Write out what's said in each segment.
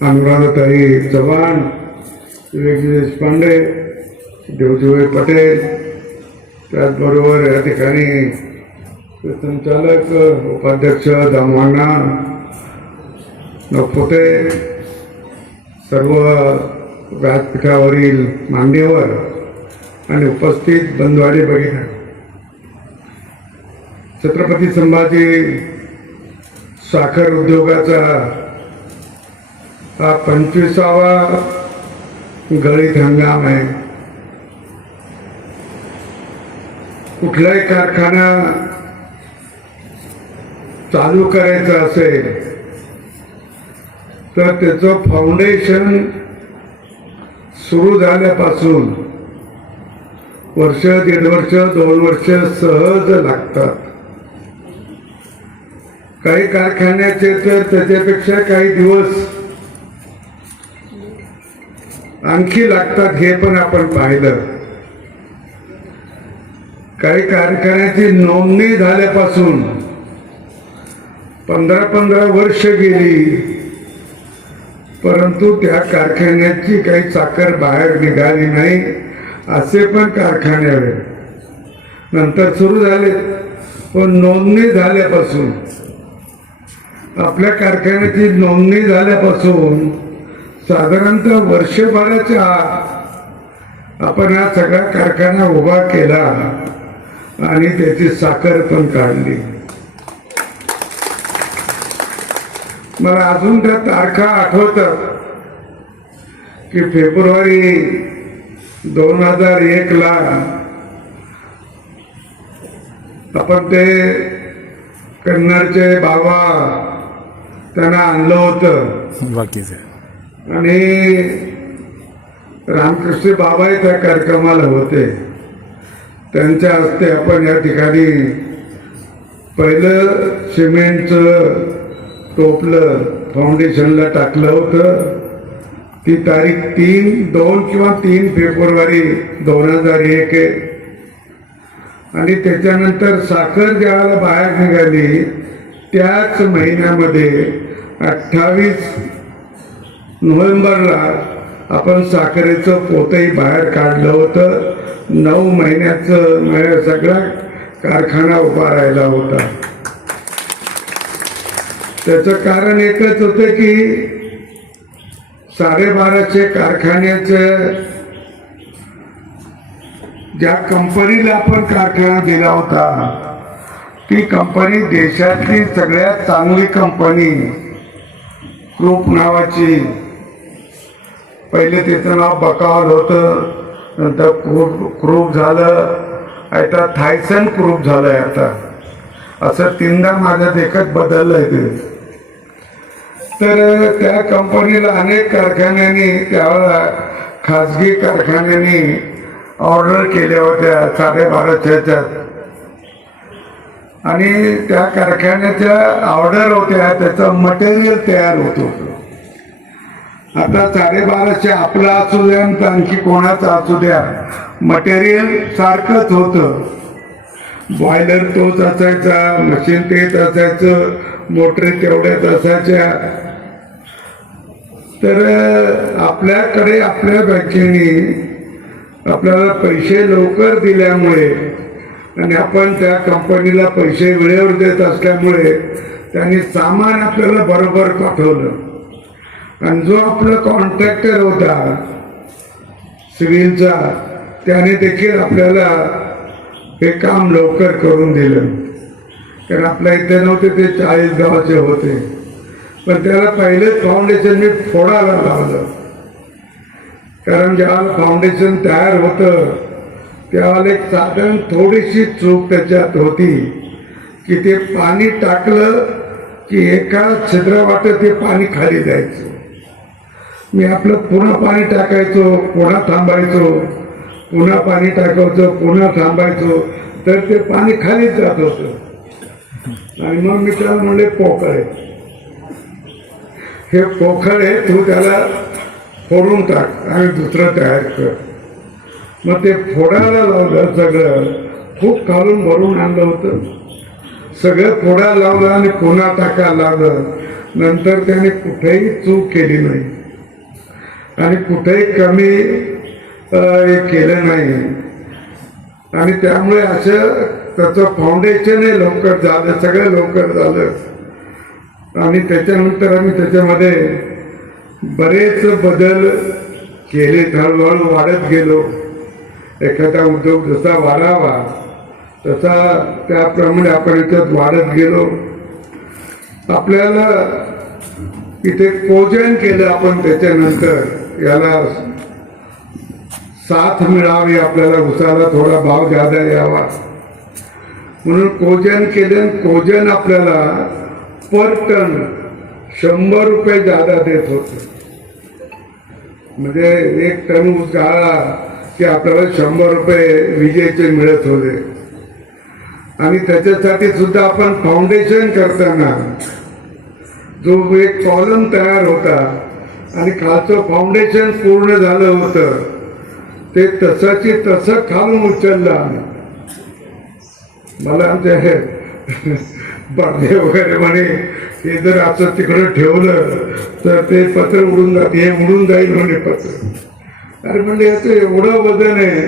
अनुराधाताई चव्हाण, विवेकजी देशपांडे, देवजीभाई पटेल, त्याचबरोबर या ठिकाणी संचालक उपाध्यक्ष दामवाना नवपुते, सर्व व्यासपीठावरील मान्यवर आणि उपस्थित बंधुआडी भगिनी, छत्रपती संभाजी साखर उद्योगाचा हा 25वा गळीत हंगाम आहे. कुठलाही कारखाना चालू करायचं असेल तर त्याचं फाउंडेशन सुरू झाल्यापासून वर्ष, 1.5 वर्ष, 2 वर्ष सहज लागतात. काही कारखान्याचे तर त्याच्यापेक्षा काही दिवस आणखी लागतात, हे पण आपण पाहिलं. काही कारखान्याची नोंदणी झाल्यापासून 15-15 वर्ष गेली, परंतु त्या कारखान्याची काही साखर बाहेर निघाली नाही, असे पण कारखाने नंतर सुरू झाले. पण नोंदणी झाल्यापासून, आपल्या कारखान्याची नोंदणी झाल्यापासून साधारणतः वर्षभराच्या आत आपण हा सगळा कारखाना उभा केला आणि त्याची साखर पण काढली. मला अजून त्या तारखा आठवतात की फेब्रुवारी 2001 ला आपण ते कन्नडचे बाबा त्यांना आणलं होतं बाकीचे, आणि रामकृष्ण बाबाही त्या कार्यक्रमाला होते. त्यांच्या हस्ते आपण या ठिकाणी पहिलं सिमेंटचं टोपलं फाउंडेशनला टाकलं होतं. ती तारीख 2 किंवा 3 फेब्रुवारी 2001 आहे. आणि त्याच्यानंतर साखर ज्यावेळेला बाहेर निघाली त्याच महिन्यामध्ये 28 नोव्हेंबरला आपण साखरेचं पोतही बाहेर काढलं होतं. 9 महिन्याचं सगळा कारखाना उभा राहिला होता. त्याचं कारण एकच होतं की 1250 कारखान्याचं ज्या कंपनीला आपण कारखाना दिला होता ती कंपनी देशातली सगळ्यात चांगली कंपनी, क्रूप नावाची. पहिले त्याचं नाव बकावल होतं, नंतर क्रूप झालं, आता थायसन क्रूप झालंय. आता असं 3दा माझ्या देखत बदललंय ते. तर त्या कंपनीला अनेक कारखान्यांनी, त्यावेळेला खाजगी कारखान्यांनी ऑर्डर केल्या होत्या 1250च्या, आणि त्या कारखान्याच्या ऑर्डर होत्या, त्याचं मटेरियल तयार होत होतं. आता 1250 आपला असू द्या आणखी कोणाचा असू द्या, मटेरियल सारखंच होतं. बॉयलर तोच असायचा, मशीन तेच असायचं, मोटरी तेवढ्याच असायच्या. तर आपल्याकडे आपल्या बँकेने आपल्याला पैसे लवकर दिल्यामुळे आणि आपण त्या कंपनीला पैसे वेळेवर देत असल्यामुळे त्यांनी सामान आपल्याला बरोबर पाठवलं. आणि जो आपला कॉन्ट्रॅक्टर होता सिव्हिलचा, त्याने देखील आपल्याला हे काम लवकर करून दिलं. कारण आपल्या इथे नव्हते, ते 40 गावाचे होते. पण त्याला पहिलेच फाउंडेशन मी फोडायला लावलं. कारण जेव्हा फाउंडेशन तयार होतं त्यावेळेला एक साधारण थोडीशी चूक त्याच्यात होती की ते पाणी टाकलं की एका छिद्रावाटं ते पाणी खाली जायचं. मी आपलं पुन्हा पाणी टाकायचो, पुन्हा थांबायचो, पुन्हा पाणी टाकायचो, पुन्हा थांबायचो, तर ते पाणी खालीच जात होतं. आणि मग मी त्याला म्हणले पोकळे, हे पोखळे तू त्याला फोडून टाक आणि दुसरं तयार कर. मग ते फोडायला लावलं, सगळं खूप खालून भरून आणलं होतं, सगळं फोडायला लावलं आणि पुन्हा टाकायला लावलं. नंतर त्याने कुठेही चूक केली नाही आणि कुठेही कमी केलं नाही आणि त्यामुळे असं त्याचं फाउंडेशनही लवकर झालं, सगळं लवकर झालं आणि त्याच्यानंतर आम्ही त्याच्यामध्ये बरेच बदल केले, हळूहळू वाढत गेलो. एखादा उद्योग जसा वाढावा तसा त्याप्रमाणे आपण याच्यात वाढत गेलो. आपल्याला इथे कोजन केलं आपण, त्याच्यानंतर याला साथ मिळावी, आपल्याला उसाला थोडा भाव जादा यावा म्हणून कोजन केलं. कोजन आपल्याला पर टन 100 रुपये जादा देत होते. म्हणजे 1 टन ऊस गाळा की आपल्याला 100 रुपये विजेचे मिळत होते. आणि त्याच्यासाठी सुद्धा आपण फाउंडेशन करताना जो एक कॉलम तयार होता आणि खालचं फाउंडेशन पूर्ण झालं होतं ते तसाची तसं खालून उचललं. मला आमचे हे बांधे वगैरे म्हणे हे जर असं तिकडं ठेवलं तर ते पत्र उडून जाते, हे उडून जाईल म्हणे पत्र. अरे म्हणजे याचं एवढं वजन आहे,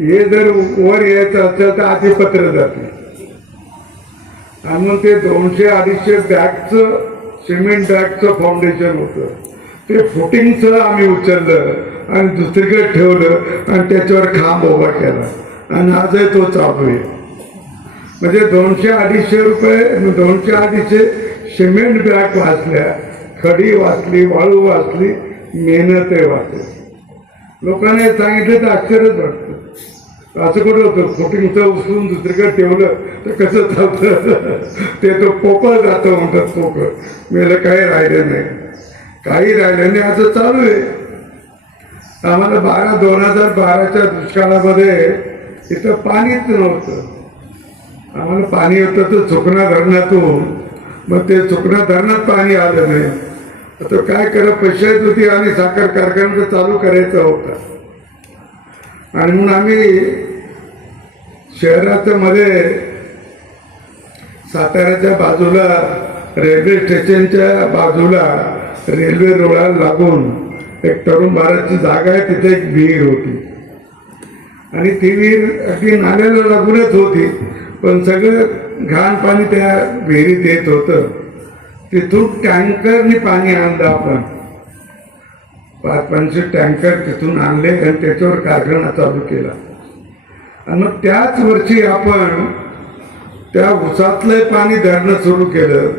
हे जर वर यायचं असेल तर आधी पत्र जाते. आणि मग ते 200-250 बॅगचं सिमेंट बॅगचं फाउंडेशन होतं, ते फुटिंगचं आम्ही उचललं आणि दुसरीकडे ठेवलं आणि त्याच्यावर खांब उभा केला आणि आजही तो चालू आहे. म्हणजे 200-250 रुपये, 200-250 सिमेंट बॅग वाचल्या, खडी वाचली, वाळू वाचली, मेहनतही वाचली. लोकांना हे सांगितलं तर आश्चर्यच वाटतं. असं कुठं होतं, फुटिंगचं उचलून दुसरीकडे ठेवलं तर कसं चालतं, ते तो पोकळ जातं म्हणतात. पोकळ मेलं, काही राहिलं नाही, काही राहिलं नाही, असं चालू आहे. आम्हाला 2012च्या दुष्काळामध्ये इथं पाणीच नव्हतं. आम्हाला पाणी होतं तर चुकना धरणातून, मग ते चुकना धरणात पाणी आलं नाही. आता काय करा, पैशाच होती आणि साखर कारखाना चालू करायचा होता. आणि म्हणून आम्ही शहराच्या मध्ये साताऱ्याच्या बाजूला रेल्वे स्टेशनच्या बाजूला रेल्वे रुळाला लागून एक तरुण भारतची जागा आहे, तिथे एक विहीर होती आणि ती विहीर अगदी नाल्याला लागूनच होती, पण सगळं घाण पाणी त्या विहिरीत येत होतं. तिथून टँकरने पाणी आणलं आपण, 5-25 टँकर तिथून आणले आणि त्याच्यावर कारखाना चालू केला. आणि मग त्याच वर्षी आपण त्या ऊसातलं पाणी धरणं सुरू केलं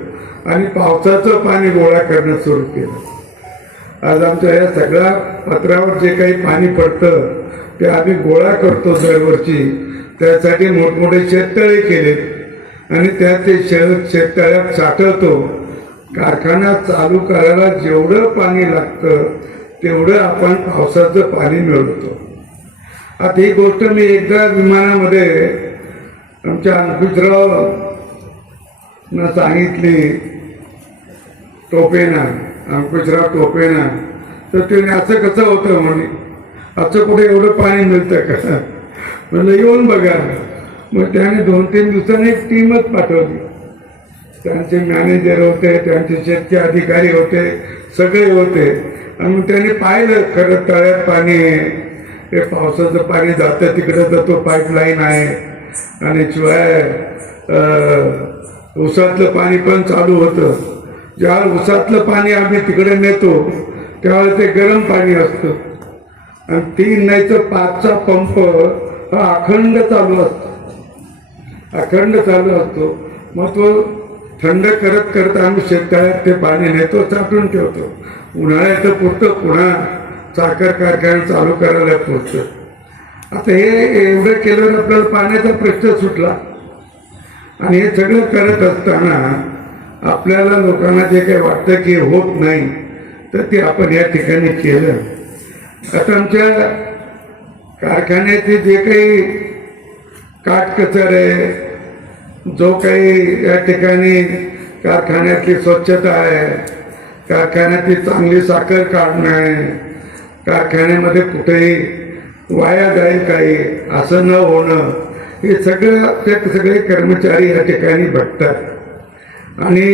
आणि पावसाचं पाणी गोळा करणं सुरू केलं. आज आमच्या या सगळ्या पत्रावर जे काही पाणी पडतं ते आम्ही गोळा करतो दरवर्षी. त्यासाठी मोठमोठे शेततळे केले आणि त्या ते शेततळ्यात साठवतो. कारखाना चालू करायला जेवढं पाणी लागतं तेवढं आपण पावसाचं पाणी मिळवतो. आता ही गोष्ट मी एकदा विमानामध्ये आमच्या अंकुशराव न सांगितली, टोपेना, अंकुशराव टोपेना. तर त्याने असं कसं होतं म्हणे, असं कुठे एवढं पाणी मिळतं का? म्हणलं येऊन बघा. मग त्याने 2-3 दिवसांनी एक टीमच पाठवली. त्यांचे मॅनेजर होते, त्यांचे शेतकरी अधिकारी होते, सगळे होते. आणि मग त्याने पाहिलं खरं तळ्यात पाणी आहे, हे पावसाचं पाणी जातं तिकडे जातो, पाईपलाईन आहे आणि शिवाय ऊसातलं पाणी पण चालू होतं. ज्यावेळेस ऊसातलं पाणी आम्ही तिकडे नेतो त्यावेळेस ते गरम पाणी असतं आणि 3 नाही तर 5चा पंप हा अखंड चालू असतो, अखंड चालू असतो. मग तो थंड करत करत आम्ही शेततळ्यात ते पाणी नेतो, साठवून ठेवतो. उन्हाळ्याचं पुरतं, पुन्हा साखर कारखाना चालू करायला पुरतं. आता हे एवढं केल्यावर आपल्याला पाण्याचा प्रश्न सुटला. आणि हे सगळं करत असताना आपल्याला लोकांना जे काही वाटतं की होत नाही तर ते आपण या ठिकाणी केलं. आता आमच्या कारखान्याचे जे काही काटकसर आहे, जो काही या ठिकाणी कारखान्यातली स्वच्छता आहे, कारखान्यातली चांगली साखर काढणं आहे, कारखान्यामध्ये कुठेही वाया जाईल काही असं न होणं, हे सगळे कर्मचारी या ठिकाणी बघतात. आणि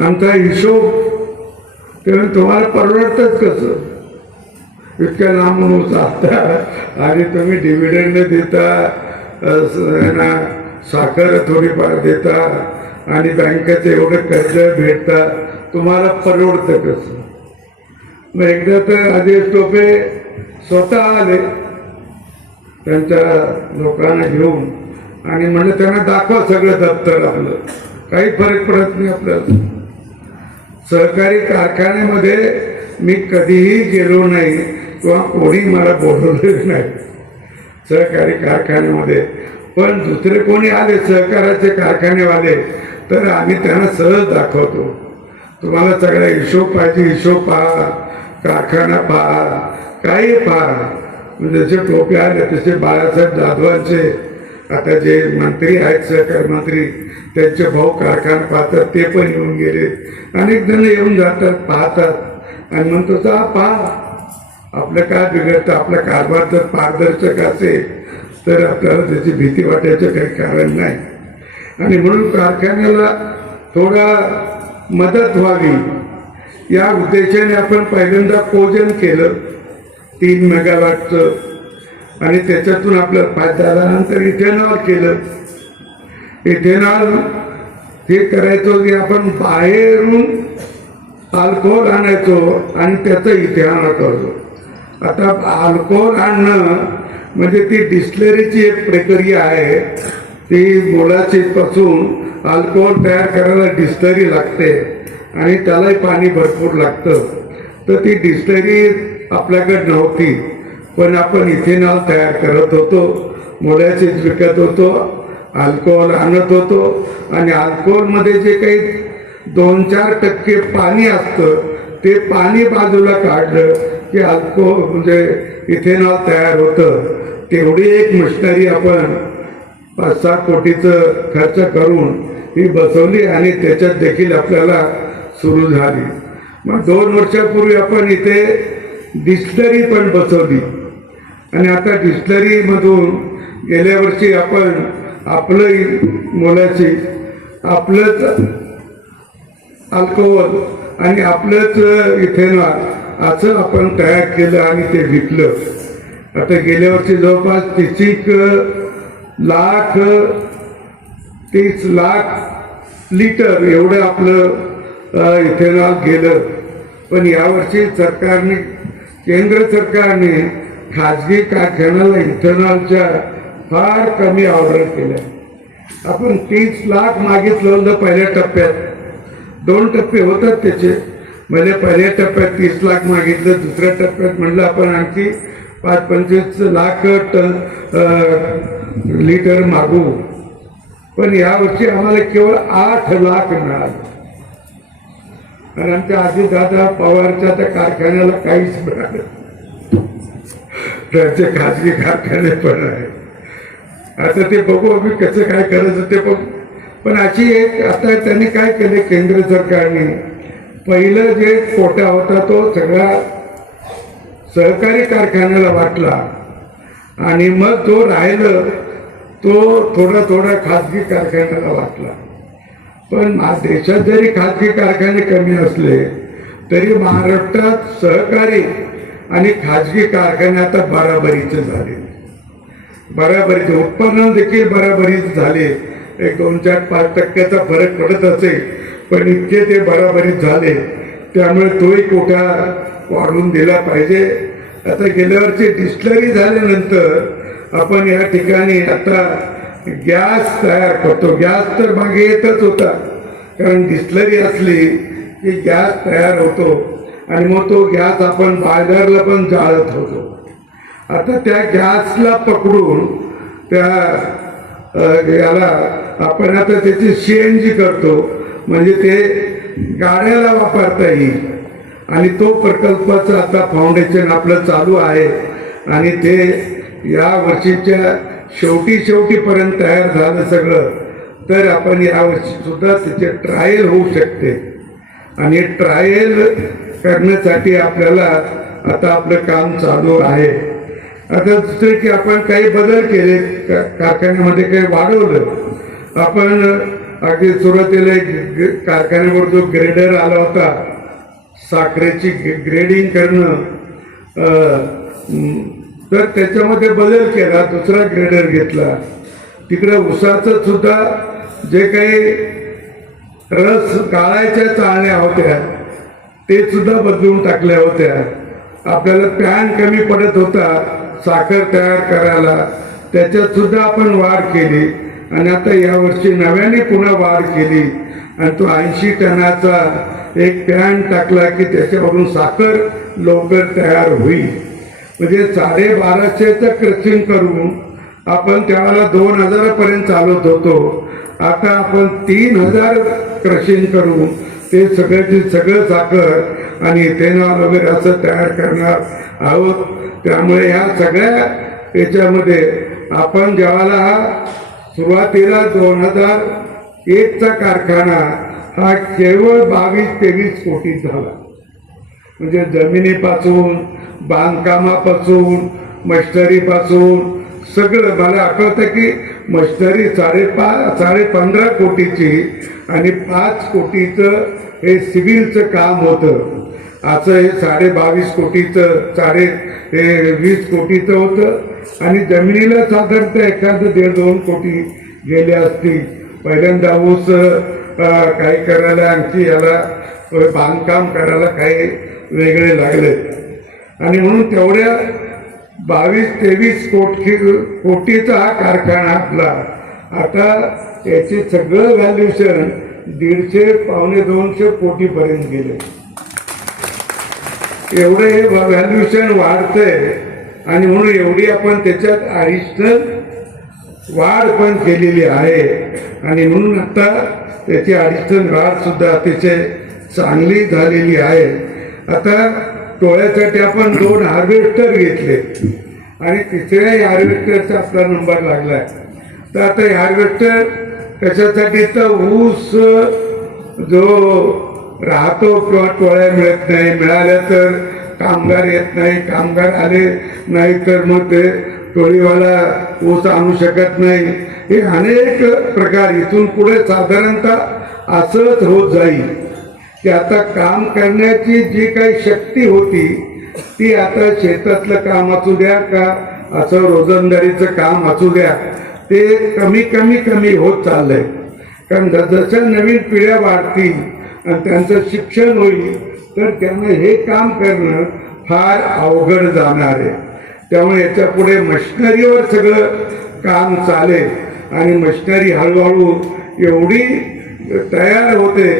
आमचा हिशोब तेव्हा तुम्हाला परवडतच कसं? इतक्या लांबून जाता आणि तुम्ही डिव्हिडंड देता, ना साखर थोडीफार देता आणि बँकेचं एवढं कर्ज भेटता, तुम्हाला परवडतं कसं? मग एकदा तर आदेश टोपे स्वतः आले त्यांच्या लोकांना घेऊन आणि म्हणलं त्यांना दाखवा सगळं दप्तर आपलं, काही फरक पडत नाही आपल्याला. सहकारी कारखान्यामध्ये मी कधीही गेलो नाही किंवा कोणी मला बोलवलं नाही सहकारी कारखान्यामध्ये. पण दुसरे कोणी आले सहकाराचे कारखानेवाले तर आम्ही त्यांना सहज दाखवतो. तुम्हाला सगळा हिशोब पाहिजे, हिशोब पहा, कारखाना पहा, काही पहा. जसे टोपे आले तसे बाळासाहेब जाधवांचे आता जे मंत्री आहेत सहकार मंत्री त्यांचे भाऊ कारखाना पाहतात, ते पण येऊन गेले. अनेक जण येऊन जातात, पाहतात आणि म्हणतो जा पहा, आपलं काय बिघडतं. आपला कारभार जर पारदर्शक असेल तर आपल्याला त्याची भीती वाटायचं काही कारण नाही. आणि म्हणून कारखान्याला थोडा मदत व्हावी या उद्देशाने आपण पहिल्यांदा कोजन केलं 3 मेगावॅटचं आणि त्याच्यातून आपल्याला फायदा झाल्यानंतर इथेनॉल केलं. इथेनॉल हे करायचो की आपण बाहेरून अल्कोहोल आणायचो आणि त्याचं इथेनॉल करतो. आता अल्कोहोल आणणं म्हणजे ती डिस्टिलरीची एक प्रक्रिया आहे. ती मोलाचीपासून अल्कोहोल तयार करायला डिस्टिलरी लागते आणि त्यालाही पाणी भरपूर लागतं. तर ती डिस्टिलरी आपल्याकडे नव्हती, पण आपण इथेनॉल तयार करत होतो, मोलाचीच विकत होतो, अल्कोहोल आणत होतो आणि अल्कोहोलमध्ये जे काही 2-4% पाणी असतं ते पाणी बाजूला काढलं की अल्कोहोल म्हणजे इथेनॉल तयार होतं. तेवढी एक मशिनरी आपण 5-6 कोटीचं खर्च करून ही बसवली आणि त्याच्यात देखील आपल्याला सुरू झाली. मग 2 वर्षापूर्वी आपण इथे डिस्टिलरी पण बसवली आणि आता डिस्टिलरीमधून गेल्या वर्षी आपण आपलं मोलाची, आपलंच अल्कोहोल आणि आपलंच इथेनॉल असं आपण तयार केलं आणि ते विकलं. आता गेल्या वर्षी जवळपास 30 लाख लिटर एवढं आपलं इथेनॉल गेलं. पण यावर्षी सरकारने, केंद्र सरकारने खाजगी कारखान्याला इथेनॉलच्या फार कमी ऑर्डर केल्या. आपण 30 लाख मागितलं होतं पहिल्या टप्प्यात. 2 टप्पे होतात त्याचे. म्हणजे पहिल्या टप्प्यात 30 लाख मागितलं, दुसऱ्या टप्प्यात म्हणलं आपण आणखी 25 लाख लिटर मागू. पण यावर्षी आम्हाला केवळ 8 लाख मिळालं आणि आमच्या आजीदादा पवारच्या त्या कारखान्याला काहीच मिळालं. त्यांचे खाजगी कारखाने पण आहे. आता ते बघू आम्ही कसं काय करायचं ते बघू. पण अशी एक आता त्यांनी काय केले केंद्र सरकारने, पहिलं जे कोटा होता तो सगळा सहकारी कारखान्याला वाटला आणि मग जो राहिलं तो थोडा थोडा खाजगी कारखान्याला वाटला. पण देशात जरी खाजगी कारखाने कमी असले तरी महाराष्ट्रात सहकारी आणि खाजगी कारखाने आता बराबरीचे झाले. बराबरीचे उत्पन्न देखील बराबरीच झाले. एक 2-4-5% फरक पडत असेल पण इतके ते बराबरीत झाले. त्यामुळे तोही कोटा वाढवून दिला पाहिजे. आता गेल्या वर्षी डिस्टिलरी झाल्यानंतर आपण या ठिकाणी आता गॅस तयार करतो. गॅस तर मागे येतच होता, कारण डिस्टिलरी असली की गॅस तयार होतो आणि मग तो गॅस आपण बाजारला पण जाळत होतो. आता त्या गॅसला पकडून त्या याला आपण आता त्याची CNG करतो, म्हणजे ते गाड्याला वापरता येईल. आणि तो प्रकल्पाचं आता फाउंडेशन आपलं चालू आहे आणि ते या वर्षीच्या शेवटीपर्यंत तयार झालं सगळं. तर आपण यावर्षी सुद्धा त्याचे ट्रायल होऊ शकते आणि ट्रायल करण्यासाठी आपल्याला आता आपलं काम चालू आहे. आता दुसरे की आपण काही बदल केले कारखान्यामध्ये, काही वाढवलं. आपण अगदी सुरुवातीला एक कारखान्यावर जो ग्रेडर आला होता साखरेची ग्रेडिंग करणं, तर त्याच्यामध्ये बदल केला, दुसरा ग्रेडर घेतला. तिकडे ऊसाचं सुद्धा जे काही रस गाळायच्या चाळण्या होत्या ते सुद्धा बदलून टाकल्या होत्या. आपल्याला पॅन कमी पडत होता साखर तयार करायला, त्याच्यात सुद्धा आपण वाढ केली. आणि आता यावर्षी नव्याने पुन्हा वाढ केली आणि तो 80 टनाचा एक पॅन टाकला की त्याच्यावरून साखर लवकर तयार होईल. म्हणजे 1250चं क्रशिंग करून आपण त्यावेळेला 2000 पर्यंत चालत होतो. आता आपण 3000 क्रशिंग करून ते सगळं साखर आणि इथेनॉल वगैरे असं तयार करणार आहोत. त्यामुळे ह्या सगळ्या याच्यामध्ये आपण ज्यावेळेला हा सुरुवातीला 2001चा कारखाना हा केवळ 22-23 कोटीत झाला. म्हणजे जमिनीपासून, बांधकामापासून, मशिनरीपासून सगळं. मला आठवतं की मशिनरी 15.5 कोटीची आणि 5 कोटीचं हे सिव्हिलचं काम होतं. असं हे 22.5 कोटीचं, 20 कोटीचं होतं आणि जमिनीला साधारणतः एखादं 1.5-2 कोटी गेले असतील. पहिल्यांदा ऊस काही करायला, आणखी याला बांधकाम करायला काही वेगळे लागले आणि म्हणून तेवढ्या 22-23 कोटीचा हा कारखाना आपला. आता याचे सगळं व्हॅल्युएशन 150-200 कोटीपर्यंत गेले. एवढं हे व्हॅल्युएशन वाढतंय आणि म्हणून एवढी आपण त्याच्यात ॲडिशनल वाढ पण केलेली आहे. आणि म्हणून आता त्याची ॲडिशनल वाढ सुद्धा अतिशय चांगली झालेली आहे. आता टोळ्यासाठी आपण 2 हार्वेस्टर घेतले आणि तिसऱ्या हार्वेस्टरचा आपला नंबर लागलाय. तर आता हे हार्वेस्टर कशासाठी, तर ऊस जो राहतो किंवा टोळ्या मिळत नाही, मिळाल्या तर कामगार येत नाही, कामगार आले नाही तर मग ते टोळीवाला ऊस आणू शकत नाही. हे अनेक प्रकार इथून पुढे साधारणतः असंच होत जाईल की आता काम करण्याची जी काही शक्ती होती ती आता शेतातलं काम असू द्या का असं रोजंदारीचं काम असू द्या, ते कमी होत चाललंय. कारण जसं नवीन पिढ्या वाढतील आणि त्यांचं शिक्षण होईल तर त्यांना हे काम करणं फार अवघड जाणार आहे. त्यामुळे याच्या पुढे मशिनरीवर सगळं काम चालेल आणि मशिनरी हळूहळू एवढी तयार होते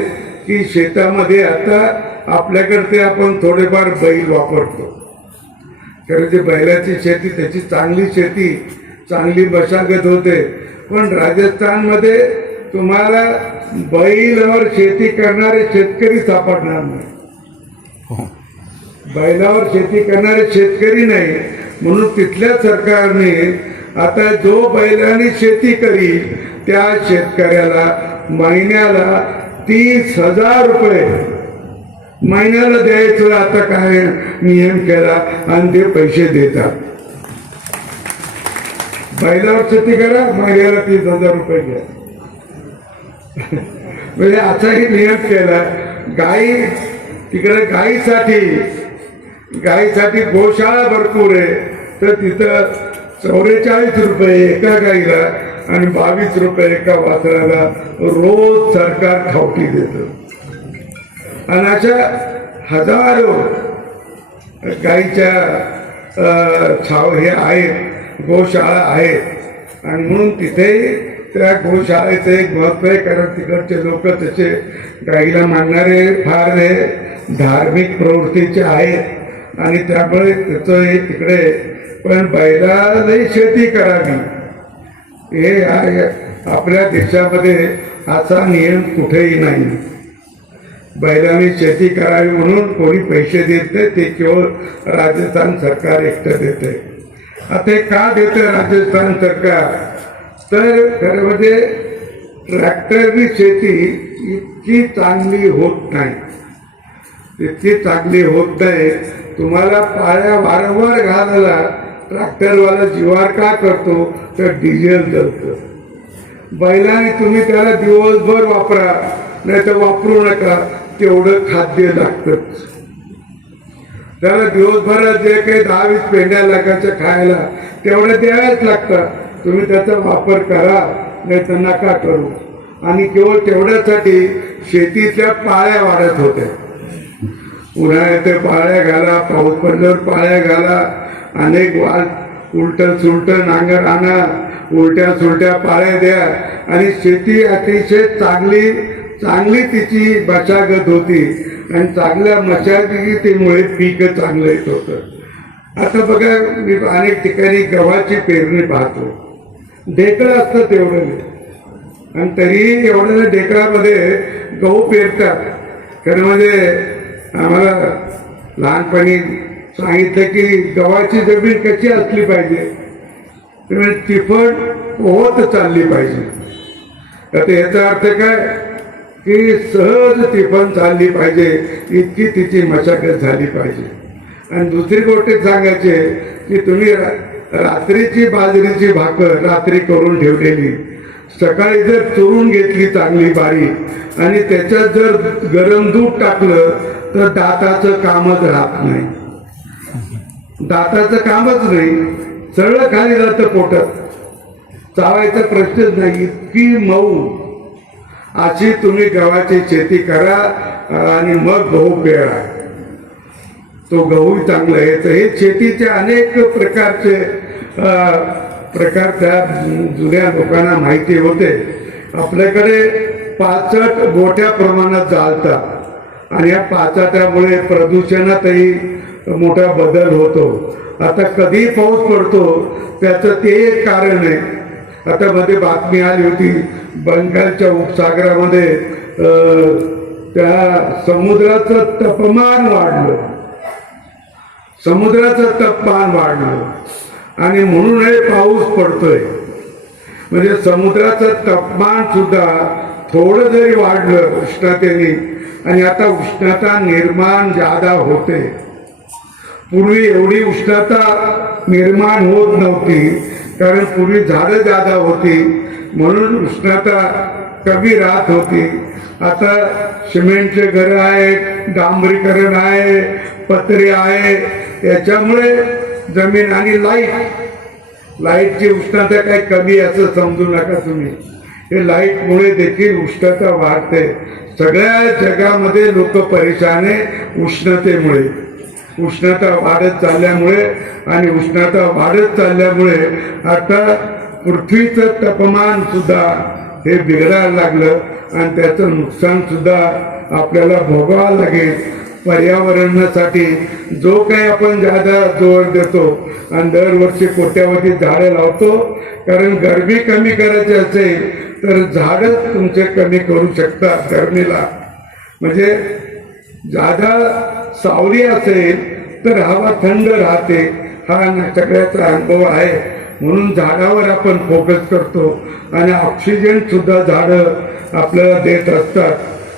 की शेतामध्ये आता आपल्याकडे आपण थोडेफार बैल वापरतो. खरं जे बैलाची शेती, त्याची चांगली शेती, चांगली मशागत होते. पण राजस्थानमध्ये तुम्हाला बैलावर शेती करणारे शेतकरी सापडणार नाही. बैलावर शेती करणारे शेतकरी नाही. म्हणून तिथल्या सरकारने आता जो बैलाने शेती करील त्या शेतकऱ्याला महिन्याला 30,000 रुपये महिन्याला द्यायचं आता काय नियम केला आणि ते पैसे देतात. बैलावर शेती करा, महिन्याला 30,000 रुपये घ्या. म्हणजे असाही नियम केला. गाई तिकडे गाईसाठी गोशाळा भरपूर आहे, तर तिथं 44 रुपये एका गाईला आणि 22 रुपये एका वासराला रोज सरकार खावटी देतं. आणि अशा हजारो गाईच्या हे आहेत, गोशाळा आहेत. आणि म्हणून तिथे त्या गोशाळेचं एक महत्त्व आहे, कारण तिकडचे लोक त्याचे गाईला मानणारे फार धार्मिक प्रवृत्तीचे आहेत आणि त्यामुळे त्याचं हे तिकडे. पण बैलालाही शेती करावी हे आपल्या देशामध्ये असा नियम कुठेही नाही. बैलाने शेती करावी म्हणून कोणी पैसे देत नाही, ते केवळ राजस्थान सरकार एकटं देते. आता हे का देतं राजस्थान सरकार, तर खरं म्हणजे ट्रॅक्टरनी शेती इतकी चांगली होत नाही. इतकी चांगली होत नाही. तुम्हाला पाळ्या वारंवार घालायला ट्रॅक्टरवाला जीवार का करतो, तर डिझेल जळतं. बैलाने तुम्ही त्याला दिवसभर वापरा, नाही तर वापरू नका, तेवढं खाद्य लागतंच त्याला. दिवसभरात जे काही 10-20 पेंड्या लागायच्या खायला तेवढं द्यायलाच लागतं. तुम्ही त्याचा वापर करा, नाही तर नका करू. आणि केवळ तेवढ्यासाठी शेतीतल्या पाळ्या वाढत होत्या. उन्हाळ्यात पाळ्या घाला, पाऊस पडल्यावर पाळ्या घाला, अनेक उलट सुलट नांगर आणा, उलट्या सुलट्या पाळ्या द्या, आणि शेती अतिशय चांगली तिची मशागत होती, आणि चांगल्या मशागतीमुळे पीक चांगलं येत होतं. आता बघा, मी अनेक ठिकाणी गव्हाची पेरणी पाहतो, ढेकळं असतं तेवढं, आणि तरीही एवढ्या ढेकळामध्ये गहू पेरतात. खरं म्हणजे आम्हाला लहानपणी सांगितलं की गव्हाची जमीन कशी असली पाहिजे, त्यामुळे तिफट होत चालली पाहिजे. आता याचा अर्थ काय की सहज तिफण चालली पाहिजे, इतकी तिची मशागत झाली पाहिजे. आणि दुसरी गोष्ट सांगायची की तुम्ही रात्रीची बाजरीची भाकर रात्री करून ठेवलेली, सकाळी जर चुरून घेतली चांगली बारीक, आणि त्याच्यात जर गरम दूध टाकलं तर दाताचं कामच राहत नाही. दाताचं कामच नाही, सरळ खाली जातं पोटात, चावायचा प्रश्नच नाही, इतकी मऊ. अशी तुम्ही गव्हाची शेती करा आणि मग गहू पेरा, तो गहू चांगला येतं. हे शेतीचे अनेक प्रकार त्या जुन्या लोकांना माहिती होते. आपल्याकडे 65 मोठ्या प्रमाणात जाळतात, आणि या 65मुळे प्रदूषणातही मोठा बदल होतो. आता कधी पाऊस पडतो त्याचं ते एक कारण आहे. आता मध्ये बातमी आली होती, बंगालच्या उपसागरामध्ये त्या समुद्राचं तापमान वाढलं, आणि म्हणून हे पाऊस पडतोय. म्हणजे समुद्राचं तापमान सुद्धा थोडं जरी वाढलं उष्णतेने, आणि आता उष्णता निर्माण जादा होते. पूर्वी एवढी उष्णता निर्माण होत नव्हती, कारण पूर्वी झाडं जादा होती, म्हणून उष्णता कमी राहत होती. आता सिमेंटचे घर आहेत, डांबरीकरण आहे, पत्रे आहे, याच्यामुळे जमीन आणि लाईटची उष्णता काही कमी असं समजू नका तुम्ही. हे लाईटमुळे देखील उष्णता वाढते. सगळ्या जगामध्ये लोक परेशान आहे उष्णतेमुळे. उष्णता वाढत चालल्यामुळे, आणि उष्णता वाढत चालल्यामुळे आता पृथ्वीचं तापमान सुद्धा हे बिघडायला लागलं, आणि त्याचं नुकसान सुद्धा आपल्याला भोगावं लागेल. पर्यावरणासाठी जो काही आपण जादा जोर देतो, आणि दरवर्षी कोट्यावधी झाडं लावतो, कारण गरमी कमी करायची असेल तर झाडच तुमचे कमी करू शकतात गरमीला. म्हणजे जादा सावली असेल तर हवा थंड राहते, हा सगळ्याचा अनुभव आहे. म्हणून झाडावर आपण फोकस करतो, आणि ऑक्सिजन सुद्धा झाडं आपल्याला देत असतात.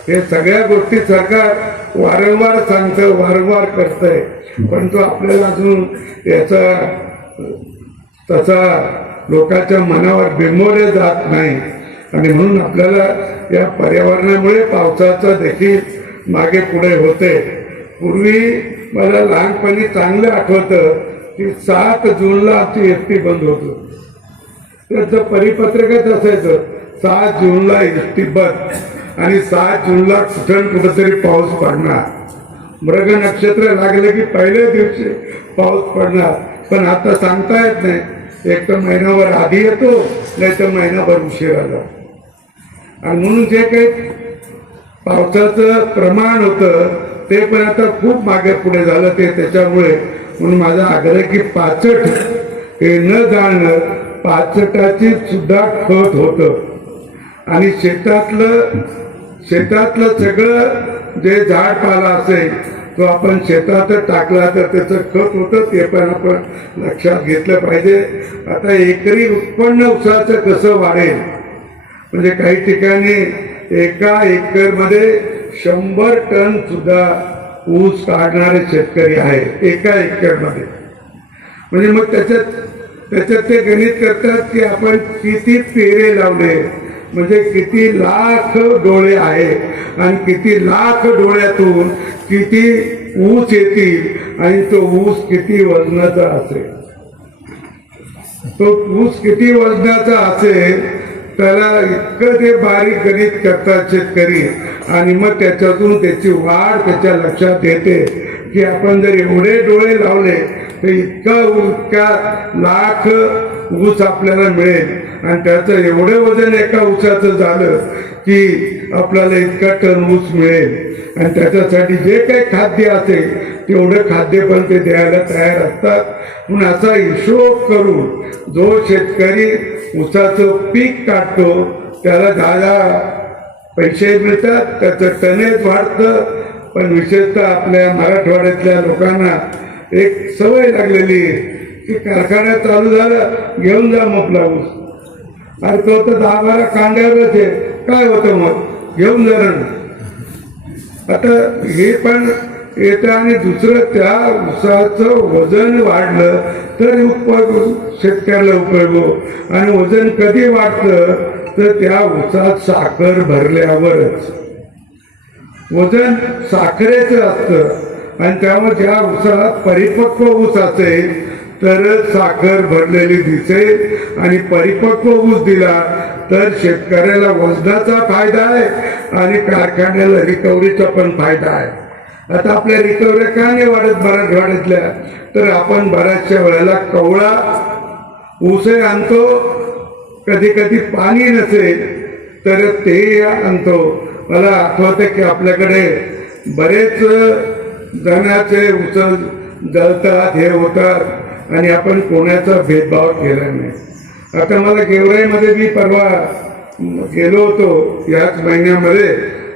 हे सगळ्या गोष्टी सरकार वारंवार सांगतं, वारंवार करतंय, परंतु आपल्याला अजून याचा तसा लोकांच्या मनावर बिंबवले जात नाही. आणि म्हणून आपल्याला या पर्यावरणामुळे पावसाचं देखील मागे पुढे होते. पूर्वी मला लहानपणी चांगलं आठवतं की 7 जूनला आमची एसटी बंद होतं. त्याचं परिपत्रकच असायचं 7 जूनला एसटी बंद, आणि 7 जूनला कुठेतरी पाऊस पडणार. मृग नक्षत्र लागले की पहिल्या दिवशी पाऊस पडणार. पण आता सांगता येत नाही, एक तर महिनाभर आधी येतो, नाही तर महिनाभर उशिरा जातो. आणि म्हणून जे काही पावसाचं प्रमाण होतं ते पण आता खूप मागे पुढे झालं. ते त्याच्यामुळे म्हणून माझा आग्रह की 65 हे न जाणं, 65ची सुद्धा खत होतं. आणि शेतातलं सगळं जे झाडपाला असेल तो आपण शेतात टाकला तर त्याचं खत होतं, ते पण आपण लक्षात घेतलं पाहिजे. आता एकरी उत्पन्न ऊसाचं कसं वाढेल, म्हणजे काही ठिकाणी एका एकरमध्ये 100 टन सुद्धा ऊस काढणारे शेतकरी आहेत एका एकरमध्ये. म्हणजे मग त्याच्यात ते गणित करतात की आपण किती पेरे लावले, म्हणजे किती लाख डोळे आहे आणि किती लाख डोळ्यातून किती ऊस येतील आणि तो ऊस किती वजनाचा असेल. तो ऊस किती वजनाचा असेल त्याला इतकं ते बारीक गणित करतात शेतकरी आणि मग त्याच्यातून त्याची वाढ त्याच्या लक्षात येते की आपण जर एवढे डोळे लावले तर इतका लाख ऊस आपल्याला मिळेल आणि त्याचं एवढं वजन एका ऊसाचं झालं की आपल्याला इतका टन ऊस मिळेल आणि त्याच्यासाठी जे काही खाद्य असेल तेवढं खाद्य पण ते द्यायला तयार असतात. म्हणून असा हिशोब करून जो शेतकरी ऊसाचं पीक काढतो त्याला जादा पैसे मिळतात, त्याचं टनेज वाढतं. पण विशेषतः आपल्या मराठवाड्यातल्या लोकांना एक सवय लागलेली आहे की कारखाना चालू झाला घेऊन जा आपला ऊस. अरे तो तर 10-12 कांड्यावरच आहे, काय होतं मग घेऊन जा ना. आता हे पण येतं आणि दुसरं त्या ऊसाचं वजन वाढलं तर उपयोग शेतकऱ्याला उपयोग हो. आणि वजन कधी वाढतं तर त्या ऊसात साखर भरल्यावरच. वजन साखरेचं असतं आणि त्यामुळे ज्या ऊसाला परिपक्व ऊस असेल तरच साखर भरलेली दिसेल आणि परिपक्व ऊस दिला तर शेतकऱ्याला वजनाचा फायदा आहे आणि कारखान्याला रिकव्हरीचा पण फायदा आहे. आता आपल्या रिकव्हरी का नाही वाढत मराठवाड्यातल्या तर आपण बऱ्याचशा वेळेला कवळा ऊसही आणतो, कधी कधी पाणी नसेल तर ते आणतो. मला आठवतं की आपल्याकडे बरेच जणाचे ऊस जळतात हे होतात आणि आपण कोणाचा भेदभाव केला नाही. आता मला गेवराईमध्ये मी परवा गेलो होतो याच महिन्यामध्ये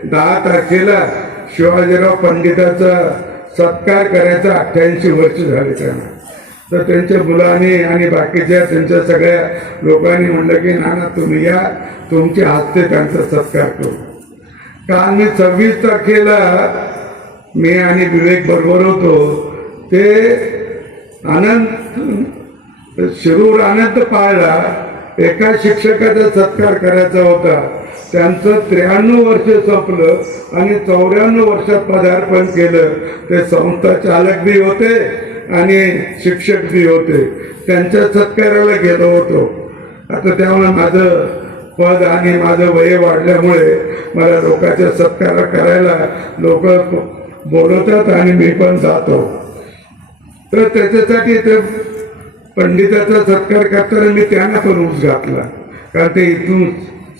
10 तारखेला शिवाजीराव पंडिताचा सत्कार करायचा 88 वर्ष झाले त्यांना. तर त्यांच्या मुलांनी आणि बाकीच्या त्यांच्या सगळ्या लोकांनी म्हणलं की नाना तुम्ही या, तुमच्या हस्ते त्यांचा सत्कार करू. काल मी 26 तारखेला मी आणि विवेक बरोबर होतो. ते शिरूर आनंद पाळला एका शिक्षकाचा सत्कार करायचा होता. त्यांचं 93 वर्ष संपलं आणि 94 वर्षात पदार्पण केलं. ते संस्था चालक बी होते आणि शिक्षक बी होते. त्यांच्या सत्काराला गेलो होतो. आता त्यामुळे माझं पद आणि माझं वय वाढल्यामुळे मला लोकांच्या सत्कार करायला लोक बोलवतात आणि मी पण जातो. तर त्याच्यासाठी ते पंडिताचा सत्कार करताना मी त्यांना पण ऊस घातला कारण ते इथून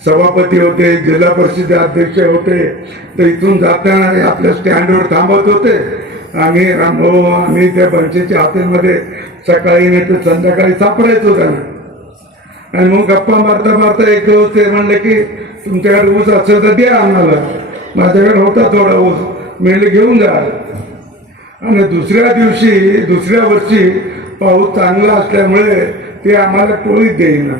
सभापती होते, जिल्हा परिषद अध्यक्ष होते. तर इथून जाताना आपल्या स्टँडवर थांबत होते. आम्ही त्या बंचेच्या हॉटेलमध्ये सकाळी नाही तर संध्याकाळी सापडायचो त्यांना आणि मग गप्पा मारता मारता एक दिवस ते म्हणले की तुमच्याकडे ऊस असेल तर द्या आम्हाला. माझ्याकडे होता थोडा ऊस, म्हणले घेऊन जा. आणि दुसऱ्या वर्षी पाऊस चांगला असल्यामुळे ते आम्हाला टोळीत देईना.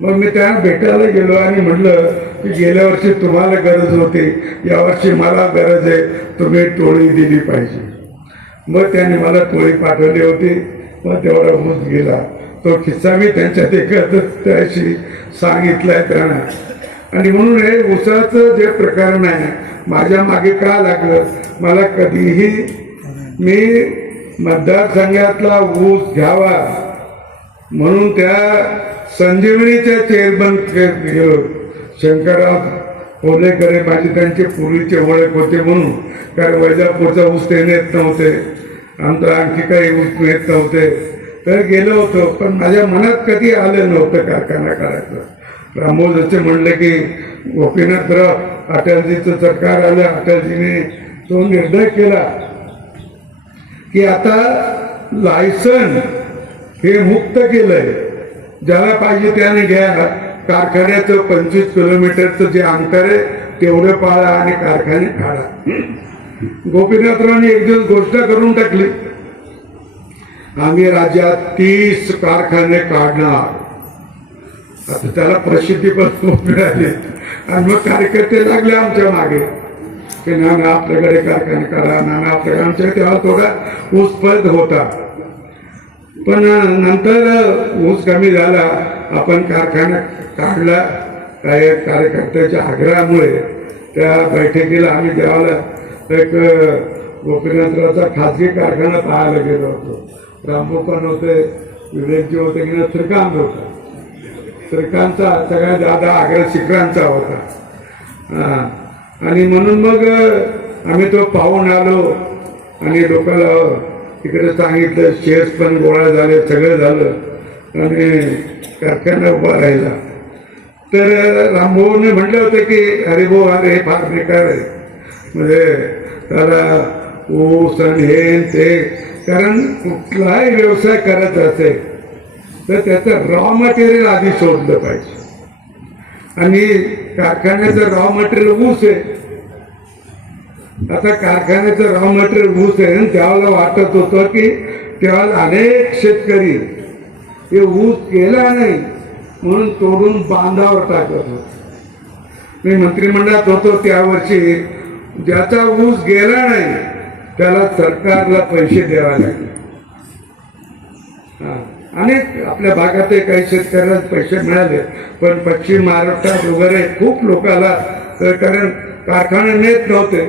मग मी त्यांना भेटायला गेलो आणि म्हटलं की गेल्या वर्षी तुम्हाला गरज होती, यावर्षी मला गरज आहे, तुम्ही टोळी दिली पाहिजे. मग त्यांनी मला टोळी पाठवली होती. मग तेवढा ऊस गेला. तो किस्सा मी त्यांच्या देखत त्याशी सांगितलाय त्यांना. आणि म्हणून हे ऊसाचं जे प्रकरण आहे माझ्या मागे का लागलं, मला कधीही मी मतदारसंघातला ऊस घ्यावा म्हणून त्या संजीवनीच्या चेअरमन शंकरराव कोल्हेकर माझी त्यांची पूर्वीची ओळख होते म्हणून. कारण वैजापूरचा ऊस ते नेत नव्हते, आमचं आणखी काही ऊस नेत नव्हते. तर गेलो होतो पण माझ्या मनात कधी आलं नव्हतं कारखाना काढायचं. रामोद असे म्हणले की गोपीनाथराव अटलजीचं सरकार आलं, अटलजीने तो निर्णय केला की आता लायसन हे मुक्त केलंय, ज्याला पाहिजे त्याने घ्या. कारखान्याचं 25 किलोमीटरचं जे अंतर आहे तेवढं पाळा आणि कारखाने काढा. गोपीनाथरावांनी एक दिवस घोषणा करून टाकली, आम्ही राज्यात 30 कारखाने काढणार. आता त्याला प्रसिद्धी पण मिळाली आणि मग कार्यकर्ते लागले आमच्या मागे की नाना आपल्याकडे कारखाने काढा, नाना आपल्याकडे. आमच्या तेव्हा थोडा ऊस पद होता पण नंतर ऊस कमी झाला, आपण कारखाना काढला काही कार्यकर्त्याच्या आग्रहामुळे त्या बैठकीला आम्ही देवाला एक गोपीनाथरावचा खाजगी कारखाना पाहायला गेलो होतो. रामभाऊ पण होते, विवेकजी होते की नाही, श्रीकांत होता. श्रीकांतचा सगळ्यात जादा आग्रह शिखरांचा होता. आणि म्हणून मग आम्ही तो पाहून आलो आणि लोकांना तिकडे सांगितलं, शेअर्स पण गोळा झाले, सगळं झालं आणि कारखाना उभा राहिला. तर रामभाऊने म्हटलं होतं की अरे भाऊ, अरे हे फार बेकार आहे, म्हणजे त्याला ऊस आणि हे ते, कारण कुठलाही व्यवसाय करत असेल तर त्याचं रॉ मटेरियल आधी शोधलं पाहिजे. आणि कारखान्याचं रॉ मटेरियल ऊस आहे. आता कारखान्याचं रॉ मटेरियल ऊस आहे आणि त्यावेळेला वाटत होतं की त्यावेळेला अनेक शेतकरी हे ऊस केला नाही म्हणून तोडून बांधावर टाकत होते. मी मंत्रिमंडळात होतो त्यावर्षी, ज्याचा ऊस गेला नाही त्याला सरकारला पैसे द्यावे लागले. अनेक आपल्या भागातही काही शेतकऱ्यांना पैसे मिळाले, पण पश्चिम महाराष्ट्रात वगैरे खूप लोकांना, कारण कारखाने नेत नव्हते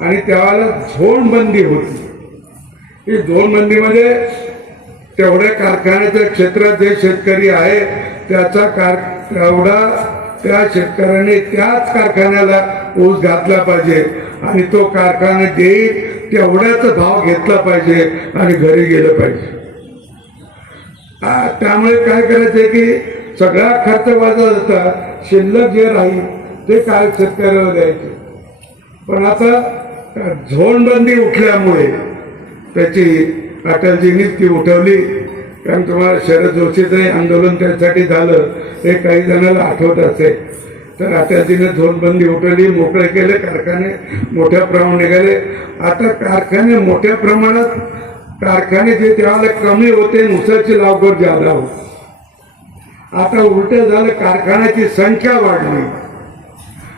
आणि त्यावेळेला झोन बंदी होती. ही झोन बंदीमध्ये तेवढ्या कारखान्याच्या क्षेत्रात जे शेतकरी आहे त्याचा तेवढा त्या शेतकऱ्याने त्याच कारखान्याला ऊस घातला पाहिजे आणि तो कारखाना देईल तेवढ्याच भाव घेतला पाहिजे आणि घरी गेलं पाहिजे. त्यामुळे काय करायचं की सगळा खर्च वाजत होता, शिल्लक जे राहील ते काय शेतकऱ्याला द्यायचे. पण आता झोनबंदी उठल्यामुळे त्याची अटलजींनी ती उठवली. कारण तुम्हाला शरद जोशीचं आंदोलन त्यासाठी झालं हे काही जणांना आठवत असेल. तर अटलजीने झोनबंदी उठवली, मोकळे केले, कारखाने मोठ्या प्रमाणात निघाले. आता कारखाने मोठ्या प्रमाणात, कारखाने जे त्यावेळेला कमी होते, ऊसाची लागवड जादा होती. आता उलट झालं, कारखान्याची संख्या वाढली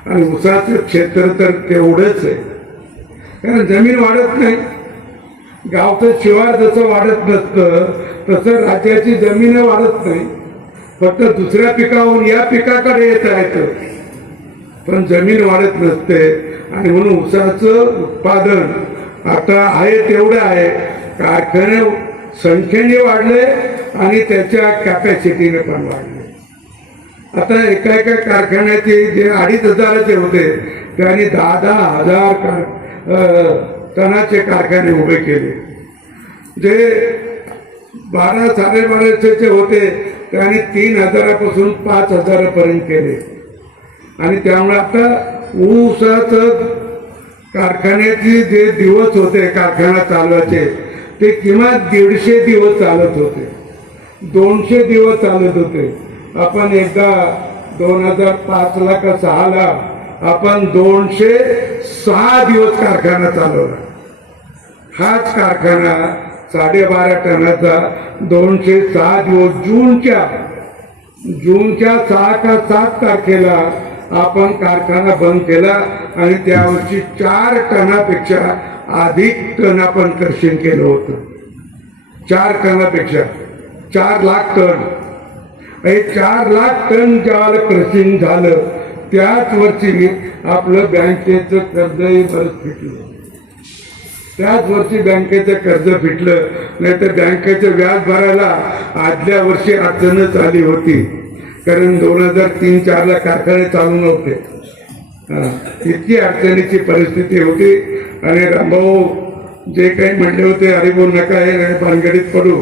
आणि ऊसाचं क्षेत्र तर तेवढंच आहे. कारण जमीन वाढत नाही. गावचं शिवार जसं वाढत नसतं तसं राज्याची जमीन वाढत नाही. फक्त दुसऱ्या पिकाहून या पिकाकडे येत राहतं, पण जमीन वाढत नसते. आणि म्हणून ऊसाचं उत्पादन आता आहे तेवढं आहे. कारखाने संख्येने वाढले आणि त्याच्या कॅपॅसिटीने पण वाढले. आता एका कारखान्याचे जे 2,500 होते त्यांनी 10,000 टनाचे कारखाने उभे केले. जे 12-1250 होते त्यांनी 3,000 5,000 पर्यंत केले. आणि त्यामुळे आता ऊसाचं कारखान्याचे जे दिवस होते कारखाना चालवायचे ते किमान 150 दिवस चालत होते, 200 दिवस चालत होते. आपण एकदा 2005 का 6 ला आपण 206 दिवस कारखाना चालवला. हाच कारखाना 12.5 टनाचा 206 दिवस जूनच्या 6 का 7 तारखेला आपण कारखाना बंद केला आणि त्यावर्षी 4 टनापेक्षा अधिक टन आपण कर्षण केलं होतं. 4 टनापेक्षा 4 लाख टन. हे 4 लाख टन ज्यावेळेला क्रशिंग झालं त्याच वर्षी आपलं बँकेचं कर्जही बरंच फिटलं. त्याच वर्षी बँकेचं कर्ज फिटलं, नाहीतर बँकेचं व्याज भरायला आदल्या वर्षी अडचणच आली होती. कारण 2003-4 ला कारखाने चालू नव्हते. इतकी अडचणीची परिस्थिती होती. आणि रामभाऊ जे काही म्हणले होते, अरे भाऊ नका हे भानगडीत पडू,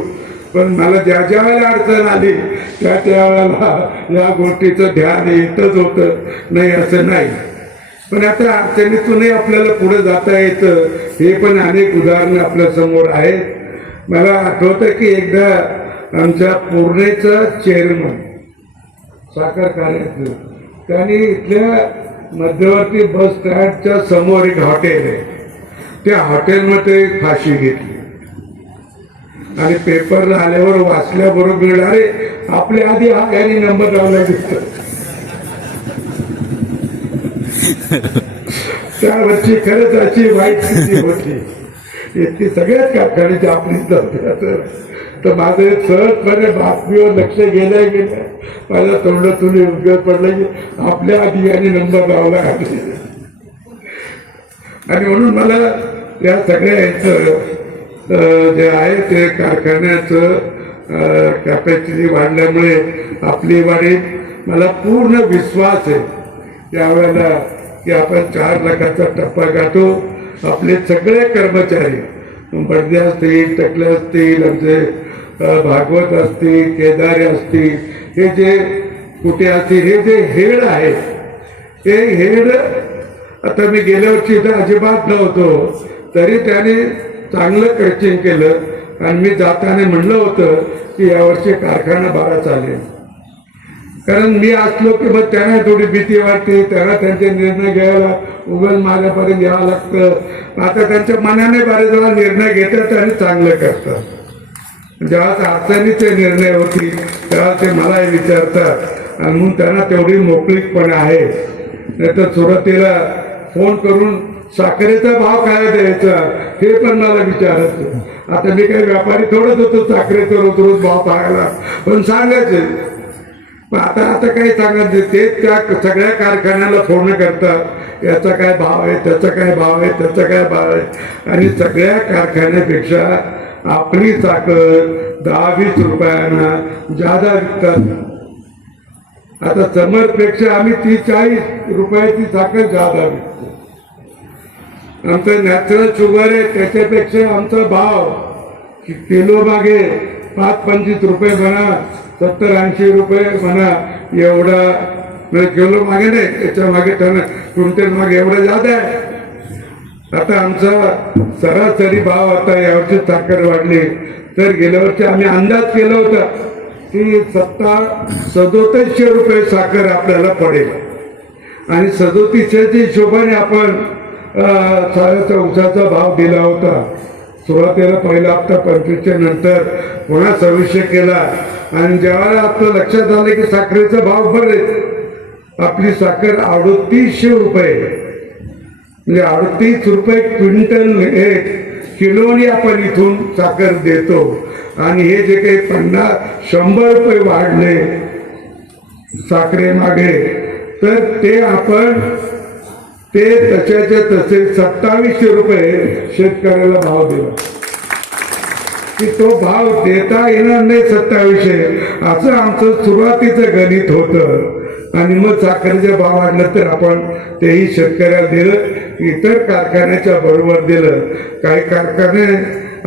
पण मला ज्या वेळेला अडचण आली त्या वेळेला या गोष्टीचं ध्यान येतच होतं. नाही असं नाही, पण आता अडचणीतूनही आपल्याला पुढे जाता येतं. हे पण अनेक उदाहरणं आपल्या समोर आहेत. मला आठवतं की एकदा आमच्या पूर्णेचा चेअरमन साखर कारखान्याचं, त्यांनी इथल्या मध्यवर्ती बस स्टँडच्या समोर एक हॉटेल आहे, त्या हॉटेलमध्ये फाशी घेतली. आणि पेपरला आल्यावर वाचल्याबरोबर अरे आपल्या आधी हा यांनी नंबर लावला दिसतो. त्या वर्षी खरंच अशी वाईट स्थिती होती. इतकी सगळ्याच कारखान्याची आपली तर माझं एक सहजपणे बातमीवर लक्ष गेलं माझ्या तोंडातून उद्योग पडलं की आपल्या अधिकारी नंबर लावला आहे. आणि म्हणून मला या सगळ्या याचं जे आहे ते कारखान्याचं कॅपॅसिटी वाढल्यामुळे आपली वाढी मला पूर्ण विश्वास आहे त्यावेळेला की आपण 4 लाखाचा टप्पा गाठू. आपले सगळे कर्मचारी बडदे असतील, टकले असतील, आमचे भागवत असतील, केदारे असतील, हे जे कुठे असतील, हे जे हेड आहेत ते हेड आता मी गेल्या वर्षी इथं अजिबात नव्हतो तरी त्याने चांगलं कोचिंग केलं आणि मी जाताना म्हणलं होतं की यावर्षी कारखाना बरा चालेल. कारण मी असलो की मग त्यांना थोडी भीती वाटते, त्यांना त्यांचे निर्णय घ्यायला उगल माझ्यापर्यंत यावं लागतं. आता त्यांच्या मनाने बरेच वेळा निर्णय घेतात आणि चांगलं करतात. जेव्हा अडचणीचे निर्णय होतील तेव्हा ते मलाही विचारतात आणि म्हणून त्यांना तेवढी मोकळीकपणे आहे. नाही तर सुरुवातीला फोन करून साखरेचा भाव काय द्यायचा हे पण मला विचारायचं. आता मी काही व्यापारी थोडंच होतो साखरेचा रोज रोज भाव पाहायला, पण सांगायचे. पण आता काही सांगायचे ते त्या सगळ्या कारखान्याला फोन करतात, याचा काय भाव आहे, त्याचा काय भाव आहे, त्याचा काय भाव आहे. आणि सगळ्या कारखान्यापेक्षा आपली साखर 10-20 रुपयांना जादा विकतात. आता समरपेक्षा आम्ही 30-40 रुपयाची साखर जादा विकतो. आमचं नॅचरल शुगर आहे त्याच्यापेक्षा आमचा भाव किलो मागे 5-25 रुपये म्हणा, 70-80 रुपये म्हणा, एवढा म्हणजे किलो मागे नाही, त्याच्या मागे क्विंटल मागे एवढा जादा आहे. आता आमचा सरासरी भाव आता यावर्षी साखर वाढली तर गेल्या वर्षी आम्ही अंदाज केला होता की 3700 रुपये साखर आपल्याला पडेल आणि 3700च्या हिशोबाने आपण साऱ्याचा उसाचा भाव दिला होता. सुरुवातीला पहिला हप्ता 2500 नंतर पुन्हा 2600 केला आणि जेव्हा आपलं लक्षात आलं की साखरेचा भाव बरेच आपली साखर 3800 रुपये म्हणजे 38 रुपये क्विंटल 1 किलोनी आपण इथून साखर देतो. आणि हे जे काही 50-100 रुपये वाढले साखरे मागे तर ते आपण ते तशाच्या तसे 2700 रुपये शेतकऱ्याला भाव दिला की तो भाव देता येणार नाही 2700 असं आमचं सुरुवातीचं गणित होतं. आणि मग साखरेचे भाव वाढलं तर आपण तेही शेतकऱ्याला दिलं, इतर कारखान्याच्या बरोबर दिलं. काही कारखाने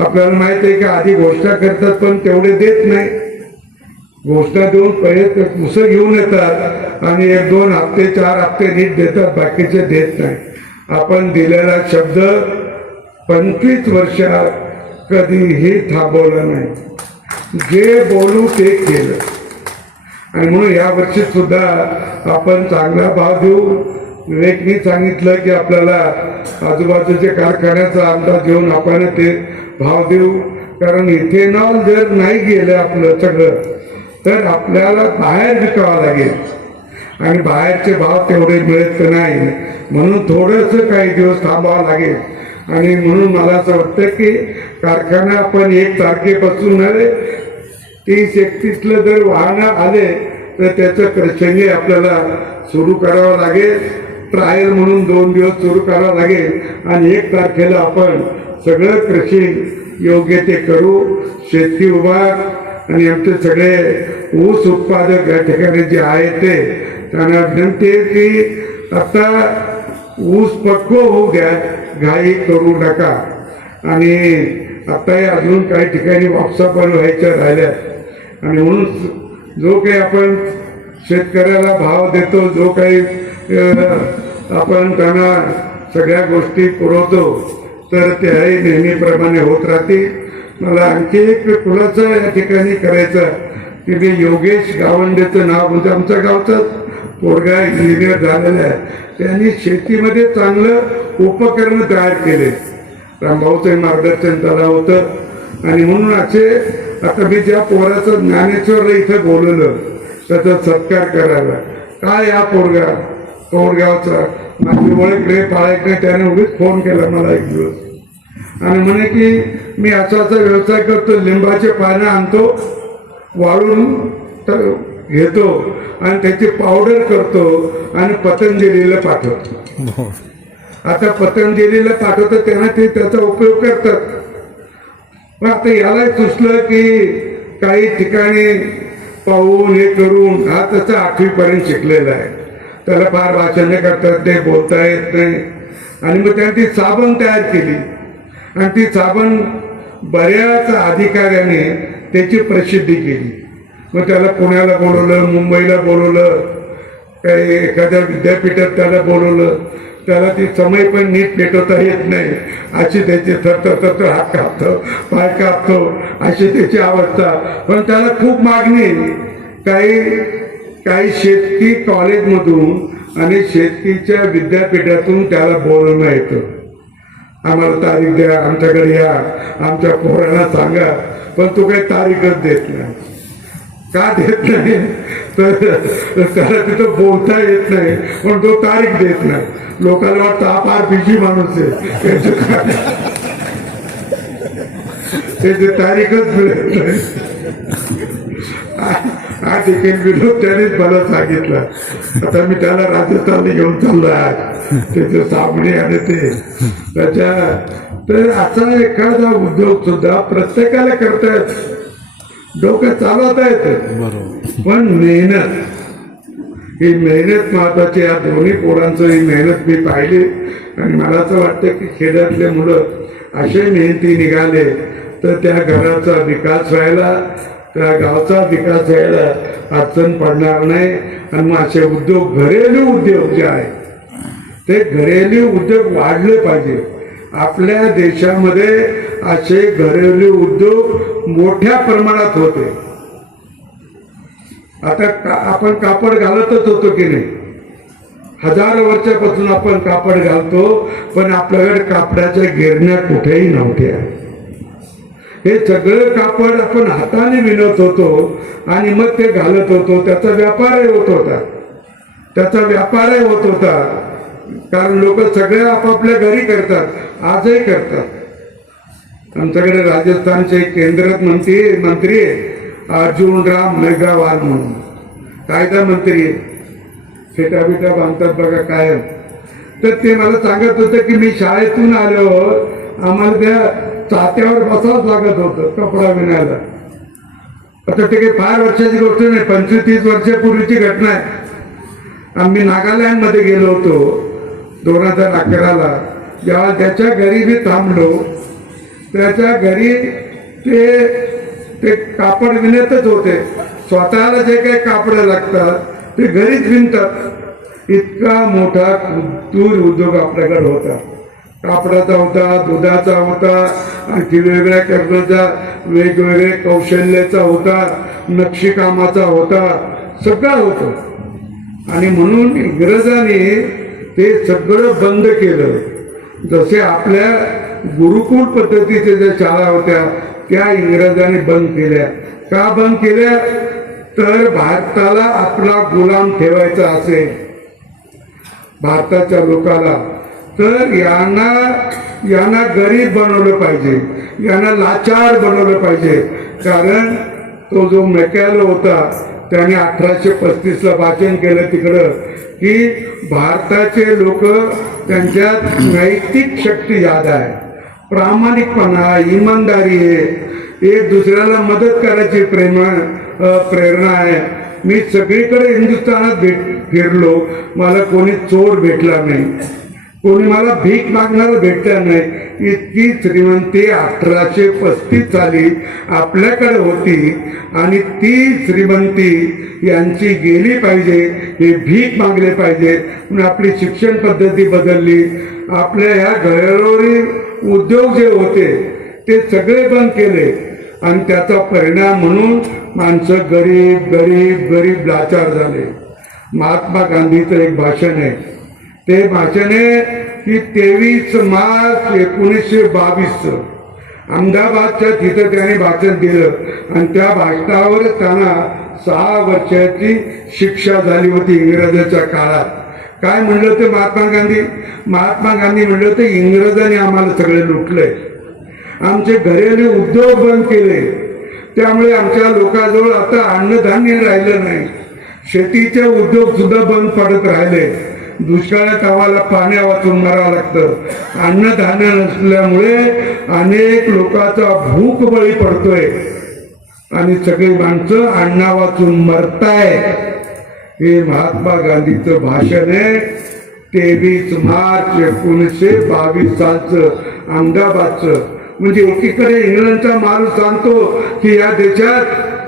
आपल्याला माहित आहे की आधी घोषणा करतात पण तेवढे देत नाही. घोषणा देऊन पहिले उसं घेऊन येतात आणि 1-2 हप्ते 4 हप्ते नीट देतात, बाकीचे देत नाही. आपण दिलेला शब्द 25 वर्षात कधीही थांबवला नाही, जे बोलू ते केलं. आणि म्हणून या वर्षी सुद्धा आपण चांगला भाव देऊ. विवेकनी सांगितलं की आपल्याला आजूबाजूच्या कारखान्याचा अंदाज घेऊन आपण ते भाव देऊ. कारण इथेनॉल जर नाही गेलं आपलं सगळं तर आपल्याला बाहेर विकावं लागेल आणि बाहेरचे भाव तेवढे मिळत नाही. म्हणून थोडंसं काही दिवस थांबावं लागेल. आणि म्हणून मला असं वाटतं की कारखाना आपण 1 तारखेपासून 30-31ला जर वाहनं आले तर त्याचं क्रशिंग आपल्याला सुरू करावं लागेल. ट्रायल म्हणून 2 दिवस सुरू करावं लागेल आणि 1 तारखेला आपण सगळं क्रशिंग योग्य ते करू. शेती विभाग आणि आमचे सगळे ऊस उत्पादक या ठिकाणी जे आहे ते त्यांना विनंती आहे की आता ऊस पक्व होऊ द्या, घाई करू नका. आणि आताही अजून काही ठिकाणी वापसा पण व्हायच्या राहिल्या. आणि म्हणून जो काही आपण शेतकऱ्याला भाव देतो, जो काही आपण त्यांना सगळ्या गोष्टी पुरवतो तर त्याही नेहमीप्रमाणे होत राहतील. मला आणखी एक खुलासा या ठिकाणी करायचा की मी योगेश गावंडेचं नाव म्हणजे आमच्या गावचा पोरगा इंजिनियर झालेला आहे. त्यांनी शेतीमध्ये चांगलं उपकरण तयार केले. रामभाऊचं मार्गदर्शन त्याला होतं. आणि म्हणून असे आता मी ज्या पोराचं ज्ञानेश्वरला इथं बोलवलं त्याचा सत्कार करायला काय या पोरगावचा माझी ओळख रे पाळायक नाही, त्याने उगीच फोन केला मला एक दिवस. आणि म्हणे की मी असा व्यवसाय करतो, लिंबाचे पानं आणतो, वाळून घेतो आणि त्याची पावडर करतो आणि पतंजलीला पाठवतो. आता पतंजलीला पाठवतो त्यांना ते त्याचा उपयोग करतात. पण आता याला सुचलं की काही ठिकाणी पाहून हे करून हा तसा 8वी पर्यंत शिकलेला आहे, त्याला फार भाषण करतात नाही, बोलता येत नाही. आणि मग त्याने ती साबण तयार केली आणि ती साबण बऱ्याच अधिकाऱ्याने त्याची प्रसिद्धी केली. मग त्याला पुण्याला बोलवलं, मुंबईला बोलवलं, काही एखाद्या विद्यापीठात त्याला बोलवलं. त्याला ती समय पण नीट पेटवता येत नाही, अशी त्याची थरथर हात कापतो, पाय कापतो, अशी त्याची अवस्था. पण त्याला खूप मागणी. काही शेतकी कॉलेजमधून आणि शेतकीच्या विद्यापीठातून त्याला बोलवणं येतं, आम्हाला तारीख द्या, आमच्याकडे या, आमच्या पोरांना सांगा. पण तो काही तारीखच देत नाही. का देत नाही? तर त्याला तिथं बोलता येत नाही, पण तो तारीख देत नाही. लोकांना वाटतं हा फार बिजी माणूस आहे, त्याची तारीखच मिळत नाही. हा देखील विनोद त्यानेच मला सांगितलं. आता मी त्याला राजस्थानला घेऊन चाललो आहे, त्याचे साबणे आणि ते त्याच्या. तर असा एखादा उद्योग सुद्धा प्रत्येकाला करता येत, डोकं चालवता येतं, पण मेहनत, ही मेहनत महत्वाची. या दोन्ही पोरांचं ही मेहनत मी पाहिली आणि मला असं वाटतं की खेड्यातले मुलं असे मेहनती निघाले तर त्या घराचा विकास व्हायला, त्या गावचा विकास व्हायला अडचण पडणार नाही. आणि मग असे उद्योग, घरेलू उद्योग जे आहे ते घरेलू उद्योग वाढले पाहिजे. आपल्या देशामध्ये असे घरेलू उद्योग मोठ्या प्रमाणात होते. आता आपण कापड घालतच होतो की नाही, हजारो वर्षापासून आपण कापड घालतो, पण आपल्याकडे कापडाच्या गिरण्या कुठेही नव्हत्या. हे सगळं कापड आपण हाताने विणत होतो आणि मग ते घालत होतो. त्याचा व्यापारही होत होता, कारण लोक सगळे आपापल्या घरी करतात, आजही करतात. आमच्याकडे राजस्थानचे केंद्रात मंत्री अर्जुनराम मेघवाल म्हणून कायदा मंत्री, फेटा बिटा बांधतात बघा कायम. तर ते मला सांगत होते की मी शाळेतून आलो, आम्हाला त्या चात्यावर बसावंच लागत होतं कपडा विणायला. आता ते काही फार वर्षाची गोष्ट नाही, 25-30 वर्षापूर्वीची घटना आहे. आम्ही नागालँड मध्ये गेलो होतो 2011ला. जेव्हा त्याच्या घरी मी थांबलो, त्याच्या घरी ते कापड विणतच होते. स्वतःला जे काही कापड लागतात ते घरीच विणतात. इतका मोठा दूर उद्योग आपल्याकडे होता. कापडाचा होता, दुधाचा होता, आणखी वेगवेगळ्या कर्जाचा, वेगवेगळे कौशल्याचा होता, नक्षीकामाचा होता, सगळं होतं. आणि म्हणून इंग्रजांनी ते सगळं बंद केलं. जसे आपल्या गुरुकुल पद्धतीच्या ज्या शाळा होत्या त्या इंग्रजांनी बंद केल्या. का बंद केल्या? तर भारताला आपला गुलाम ठेवायचा असेल भारताच्या लोकाला, तर यांना गरीब बनवलं पाहिजे, यांना लाचार बनवलं पाहिजे. कारण तो जो मेकॅलो होता त्याने 1835ला वाचन केलं तिकडं की भारताचे लोक, त्यांच्यात नैतिक शक्ती ज्यादा आहे, प्रामाणिकपणा, इमानदारी आहे, एक दुसऱ्याला मदत करायची प्रेरणा आहे. मी सगळीकडे हिंदुस्थानात फिरलो, मला कोणी चोर भेटला नाही, कोणी मला भीक मागणारा भेटला नाही. इतकी श्रीमंती 1835 साली आपल्याकडे होती आणि ती श्रीमंती यांची गेली पाहिजे, हे भीक मागले पाहिजे म्हणून आपली शिक्षण पद्धती बदलली. आपल्या ह्या घरोघरी उद्योग जे होते ते सगळे बंद केले आणि त्याचा परिणाम म्हणून माणसं गरीब गरीब गरीब लाचार झाले. महात्मा गांधीचं एक भाषण आहे, ते भाषण आहे की 23 मार्च 1922 अहमदाबादच्या तिथं त्याने भाषण दिलं आणि त्या भाषणावर त्यांना 6 वर्षाची शिक्षा झाली होती इंग्रजाच्या काळात. काय म्हणलं ते महात्मा गांधी म्हणलं ते इंग्रजांनी आम्हाला सगळे लुटलंय. आमचे घरेलू उद्योग बंद केले. त्यामुळे आमच्या लोकांजवळ आता अन्नधान्य राहिलं नाही. शेतीचे उद्योग सुद्धा बंद पडत राहिले. दुष्काळात आम्हाला पाण्या वाचून मरावं लागतं. अन्नधान्य नसल्यामुळे अनेक लोकांचा भूक बळी पडतोय आणि सगळी माणसं अन्ना वाचून मरताय. हे महात्मा गांधीचं भाषण आहे. 23 मार्च 1922 सालचं अहमदाबादचं. म्हणजे एकीकडे इंग्लंडचा माणूस सांगतो की या देशात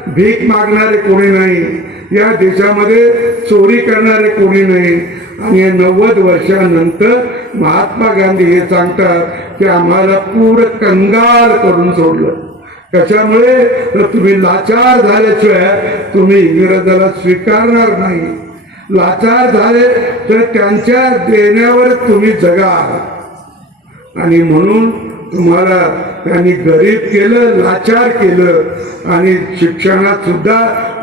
भीक मागणारे कोणी नाही, या देशामध्ये चोरी करणारे कोणी नाही. आणि 90 वर्षानंतर महात्मा गांधी हे सांगतात की आम्हाला पूर्ण कंगाल करून सोडलं. कशामुळे? तर तुम्ही लाचार झाल्याशिवाय तुम्ही इंग्रजाला स्वीकारणार नाही. लाचार झाले तर त्यांच्या देण्यावर तुम्ही जगा. आणि म्हणून तुम्हाला त्यांनी गरीब केलं, लाचार केलं आणि शिक्षणात सुद्धा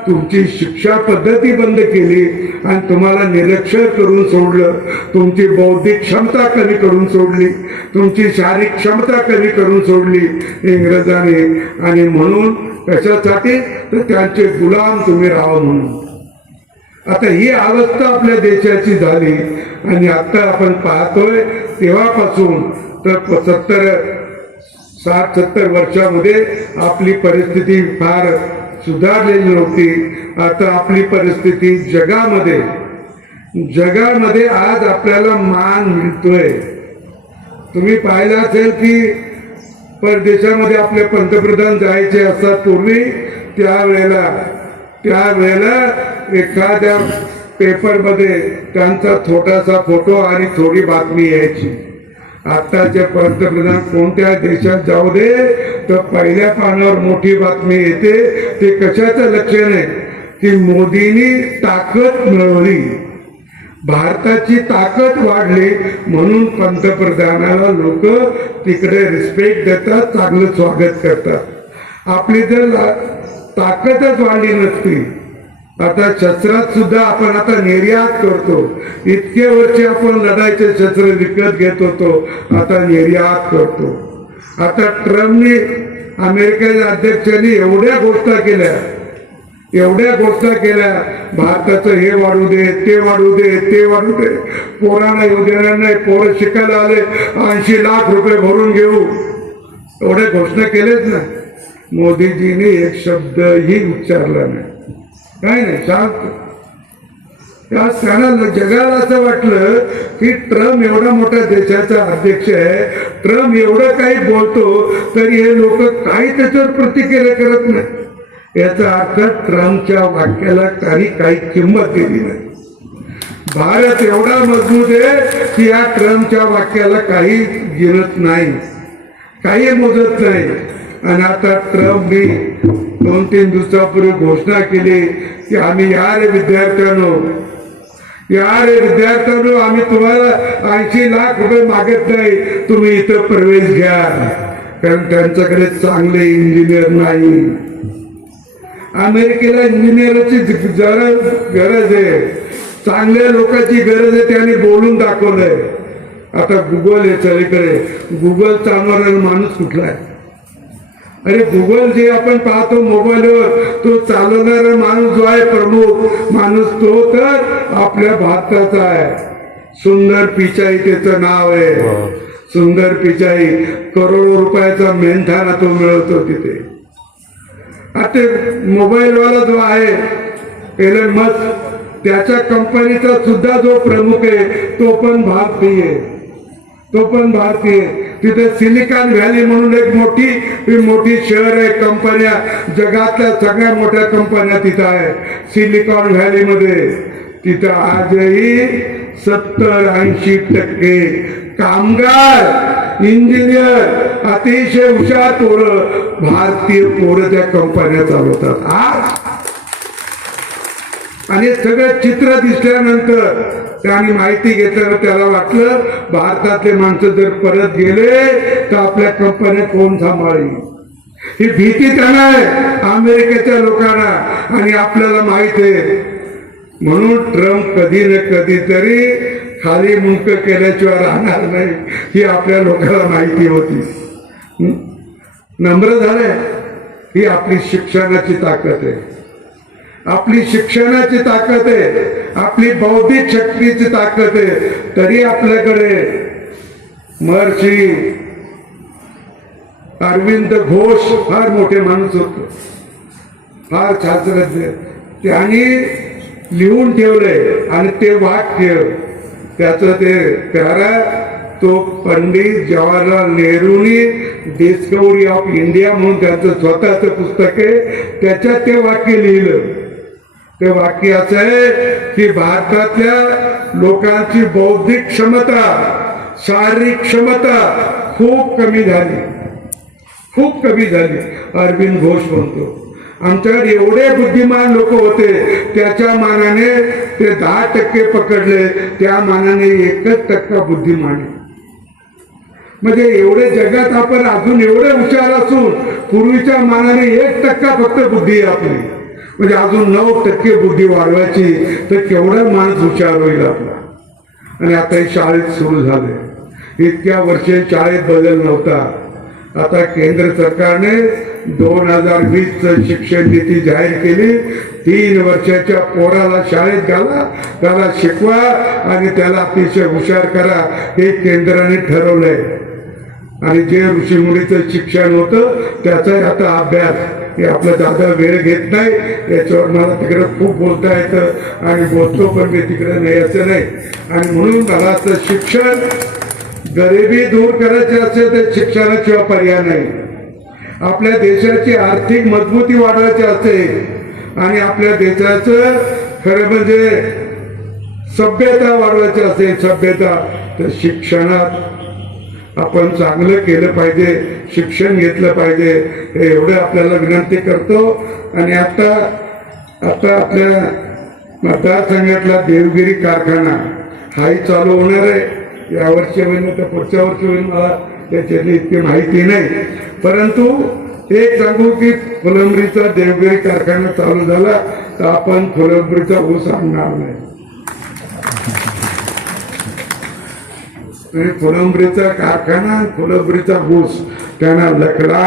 तुमची शिक्षा पद्धती बंद केली आणि तुम्हाला निरक्षर करून सोडलं. तुमची बौद्धिक क्षमता कमी करून सोडली, तुमची शारीरिक क्षमता कमी करून सोडली इंग्रजांनी. आणि म्हणून कशासाठी? तर त्यांचे गुलाम तुम्ही राहा म्हणून. आता ही अवस्था आपल्या देशाची झाली. आणि आता आपण पाहतोय तेव्हापासून तर 60-70 वर्षामध्ये आपली परिस्थिती फार सुधारलेली नव्हती. आता आपली परिस्थिती जगामध्ये आज आपल्याला मान मिळतोय. तुम्ही पाहिलं असेल की परदेशामध्ये आपले पंतप्रधान जायचे असतात पूर्वी, त्यावेळेला एखाद्या पेपरमध्ये त्यांचा छोटासा फोटो आणि थोडी बातमी यायची. आताचे पंतप्रधान कोणत्या देशात जाऊ दे तर पहिल्या पानावर मोठी बातमी येते. ते कशाचं लक्षण आहे की मोदींनी ताकद मिळवली, भारताची ताकद वाढली म्हणून पंतप्रधानाला लोक तिकडे रिस्पेक्ट देतात, चांगलं स्वागत करतात. आपली जर ताकदच वाढली नसती, आता शस्त्रात सुद्धा आपण आता निर्यात करतो. इतके वर्ष आपण लढायचे शस्त्र विकत घेत होतो, आता निर्यात करतो. आता ट्रम्पने, अमेरिकेच्या अध्यक्षांनी एवढ्या घोषणा केल्या, भारताचं हे वाढू दे, ते वाढू दे, पोरांना येऊ देणार नाही, पोरं शिकायला आले 80 लाख रुपये भरून घेऊ, एवढ्या घोषणा केल्याच ना. मोदीजीने एक शब्दही उच्चारला नाही, काय नाही, शांत. त्यांना जगाला असं वाटलं की ट्रम्प एवढा मोठ्या देशाचा अध्यक्ष आहे, ट्रम्प एवढं काही बोलतो तरी हे लोक काही त्याच्यावर प्रतिक्रिया करत नाही. याचा अर्थ ट्रम्पच्या वाक्याला काही किंमत दिली नाही. भारत एवढा मजबूत आहे की या ट्रम्पच्या वाक्याला काही गिरत नाही, काही मोजत नाही. आणि आता ट्रम्पने 2-3 दिवसापूर्वी घोषणा केली की आम्ही या रे विद्यार्थ्यांनो, आम्ही तुम्हाला 80 लाख रुपये मागत नाही, तुम्ही इथं प्रवेश घ्या. कारण त्यांच्याकडे चांगले इंजिनियर नाही. अमेरिकेला इंजिनियरची गरज आहे, चांगल्या लोकांची गरज आहे. त्यांनी बोलून दाखवलंय. आता गुगल आहे सगळीकडे, गुगल चालवणारा माणूस कुठला आहे? अरे गुगल जे आपण पाहतो मोबाईलवर, तो चालवणारा माणूस जो आहे, प्रमुख माणूस, तो तर आपल्या भारताचा आहे. सुंदर पिचाई त्याचं नाव आहे. सुंदर पिचाई करोडो रुपयाचा मेंढाणा तो मिळवतो तिथे. आता मोबाईलवाला जो आहे एलन मस्क, त्याच्या कंपनीचा सुद्धा जो प्रमुख आहे तो पण भारतीय. तिथे सिलिकॉन व्हॅली म्हणून एक मोठी शहर आहे, कंपन्या, जगातल्या सगळ्या मोठ्या कंपन्या तिथं आहे सिलिकॉन व्हॅलीमध्ये. तिथं आजही 70-80% कामगार, इंजिनियर, अतिशय हुशार पोरं, भारतीय पोरं त्या कंपन्या चालवतात. आणि सगळं चित्र दिसल्यानंतर त्यांनी माहिती घेतल्यावर त्याला वाटलं भारतातले माणसं जर परत गेले तर आपल्या कंपन्या कोण सांभाळी. ही भीती त्यांना आहे, अमेरिकेच्या लोकांना, आणि आपल्याला माहित आहे. म्हणून ट्रम्प कधी ना कधी तरी खाली मुंक केल्याशिवाय राहणार नाही, ही आपल्या लोकांना माहिती होती. नम्र झाले, ही आपली शिक्षणाची ताकद आहे, आपली शिक्षणाची ताकद आहे, आपली बौद्धिक शक्तीची ताकद आहे. तरी आपल्याकडे महर्षी अरविंद घोष फार मोठे माणूस होते, फार शास्त्रज्ञ. त्यांनी लिहून ठेवलंय आणि ते वाक्य त्याचं ते प्यारा तो पंडित जवाहरलाल नेहरूंनी डिस्कवरी ऑफ इंडिया म्हणून त्यांचं स्वतःचं पुस्तक आहे, त्याच्यात ते वाक्य लिहिलं. ते वाक्य असं आहे की भारतातल्या लोकांची बौद्धिक क्षमता, शारीरिक क्षमता खूप कमी झाली, खूप कमी झाली. अरविंद घोष म्हणतो आमच्याकडे एवढे बुद्धिमान लोक होते, त्याच्या मानाने ते 10% पकडले, त्या मानाने 1% बुद्धिमान आहे. म्हणजे एवढे जगात आपण अजून एवढे हुशार असून पूर्वीच्या मानाने 1% फक्त बुद्धी आहे आपली. म्हणजे अजून 9% बुद्धी वाढवायची, तर केवढा माणूस हुशार होईल आपला. आणि आता हे शाळेत सुरू झाले, इतक्या वर्षे शाळेत बदल नव्हता. आता केंद्र सरकारने 2020 शिक्षण नीती जाहीर केली. 3 वर्षाच्या पोराला शाळेत घाला, त्याला शिकवा आणि त्याला अतिशय हुशार करा, हे केंद्राने ठरवलंय. आणि जे ऋषीमुनीचं शिक्षण होतं त्याचाही आता अभ्यास. हे आपला दादा वेळ घेत नाही, याच्यावर मला तिकडे खूप बोलता येतं आणि बोलतो, पण मी तिकडे नाही असं नाही. आणि म्हणून मला असं शिक्षण गरिबी दूर करायची असेल तर शिक्षणाशिवाय पर्याय नाही. आपल्या देशाची आर्थिक मजबूती वाढवायची असेल आणि आपल्या देशाचं खरं म्हणजे सभ्यता वाढवायची असेल, सभ्यता, तर शिक्षणात आपण चांगलं केलं पाहिजे, शिक्षण घेतलं पाहिजे, हे एवढं आपल्याला विनंती करतो. आणि आता आपल्या मतदारसंघातला देवगिरी कारखाना हाही चालू होणार आहे. यावर्षी होईल तर पुढच्या वर्षी होईल, मला त्याच्यातली इतकी माहिती नाही. परंतु एक सांगू की फुलंब्रीचा देवगिरी कारखाना चालू झाला तर आपण फुलंब्रीचा ऊस आणणार नाही. फुलंब्रीचा कारखाना, फुलंब्रीचा ऊस त्यांना लकडा,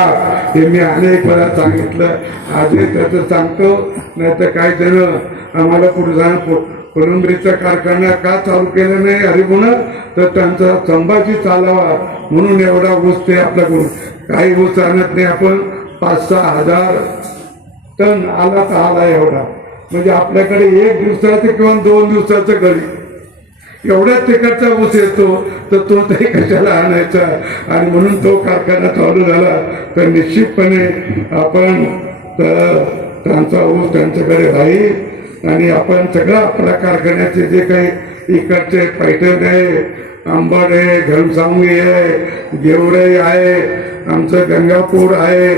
हे मी अनेक वेळा सांगितलं, आजही त्याचं सांगतो. नाही तर काही जण आम्हाला पुढे जाणं फुलंब्रीचा कारखाना का चालू केला नाही हरिगुण, तर त्यांचा संभाजी चालावा म्हणून एवढा ऊस ते आपल्याकडून काही ऊस आणत नाही. आपण 5-6 हजार टन आला तर आला एवढा. म्हणजे आपल्याकडे 1 दिवसाचं किंवा 2 दिवसाचं घरी एवढ्याच तिकडचा ऊस येतो, तर तो तरी कशाला आणायचा. आणि म्हणून तो कारखाना चालू झाला तर निश्चितपणे आपण त्यांचा ऊस त्यांच्याकडे राहील. आणि आपण सगळं आपल्या कारखान्याचे जे काही इकडचे पैठण आहे, आंबड आहे, घनसावंगी आहे, गेवराई आहे, आमचं गंगापूर आहे,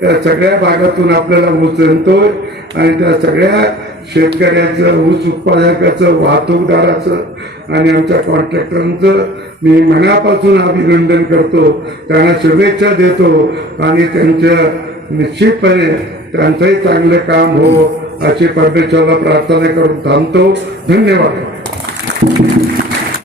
त्या सगळ्या भागातून आपल्याला ऊस आणतोय. आणि त्या सगळ्या शेतकऱ्याचं, ऊस उत्पादकाचं, वाहतूकदाराचं आणि आमच्या कॉन्ट्रॅक्टरांचं मी मनापासून अभिनंदन करतो, त्यांना शुभेच्छा देतो. आणि त्यांच्या निश्चितपणे त्यांचंही चांगलं काम हो अशी परमेश्वराला प्रार्थना करून थांबतो. धन्यवाद.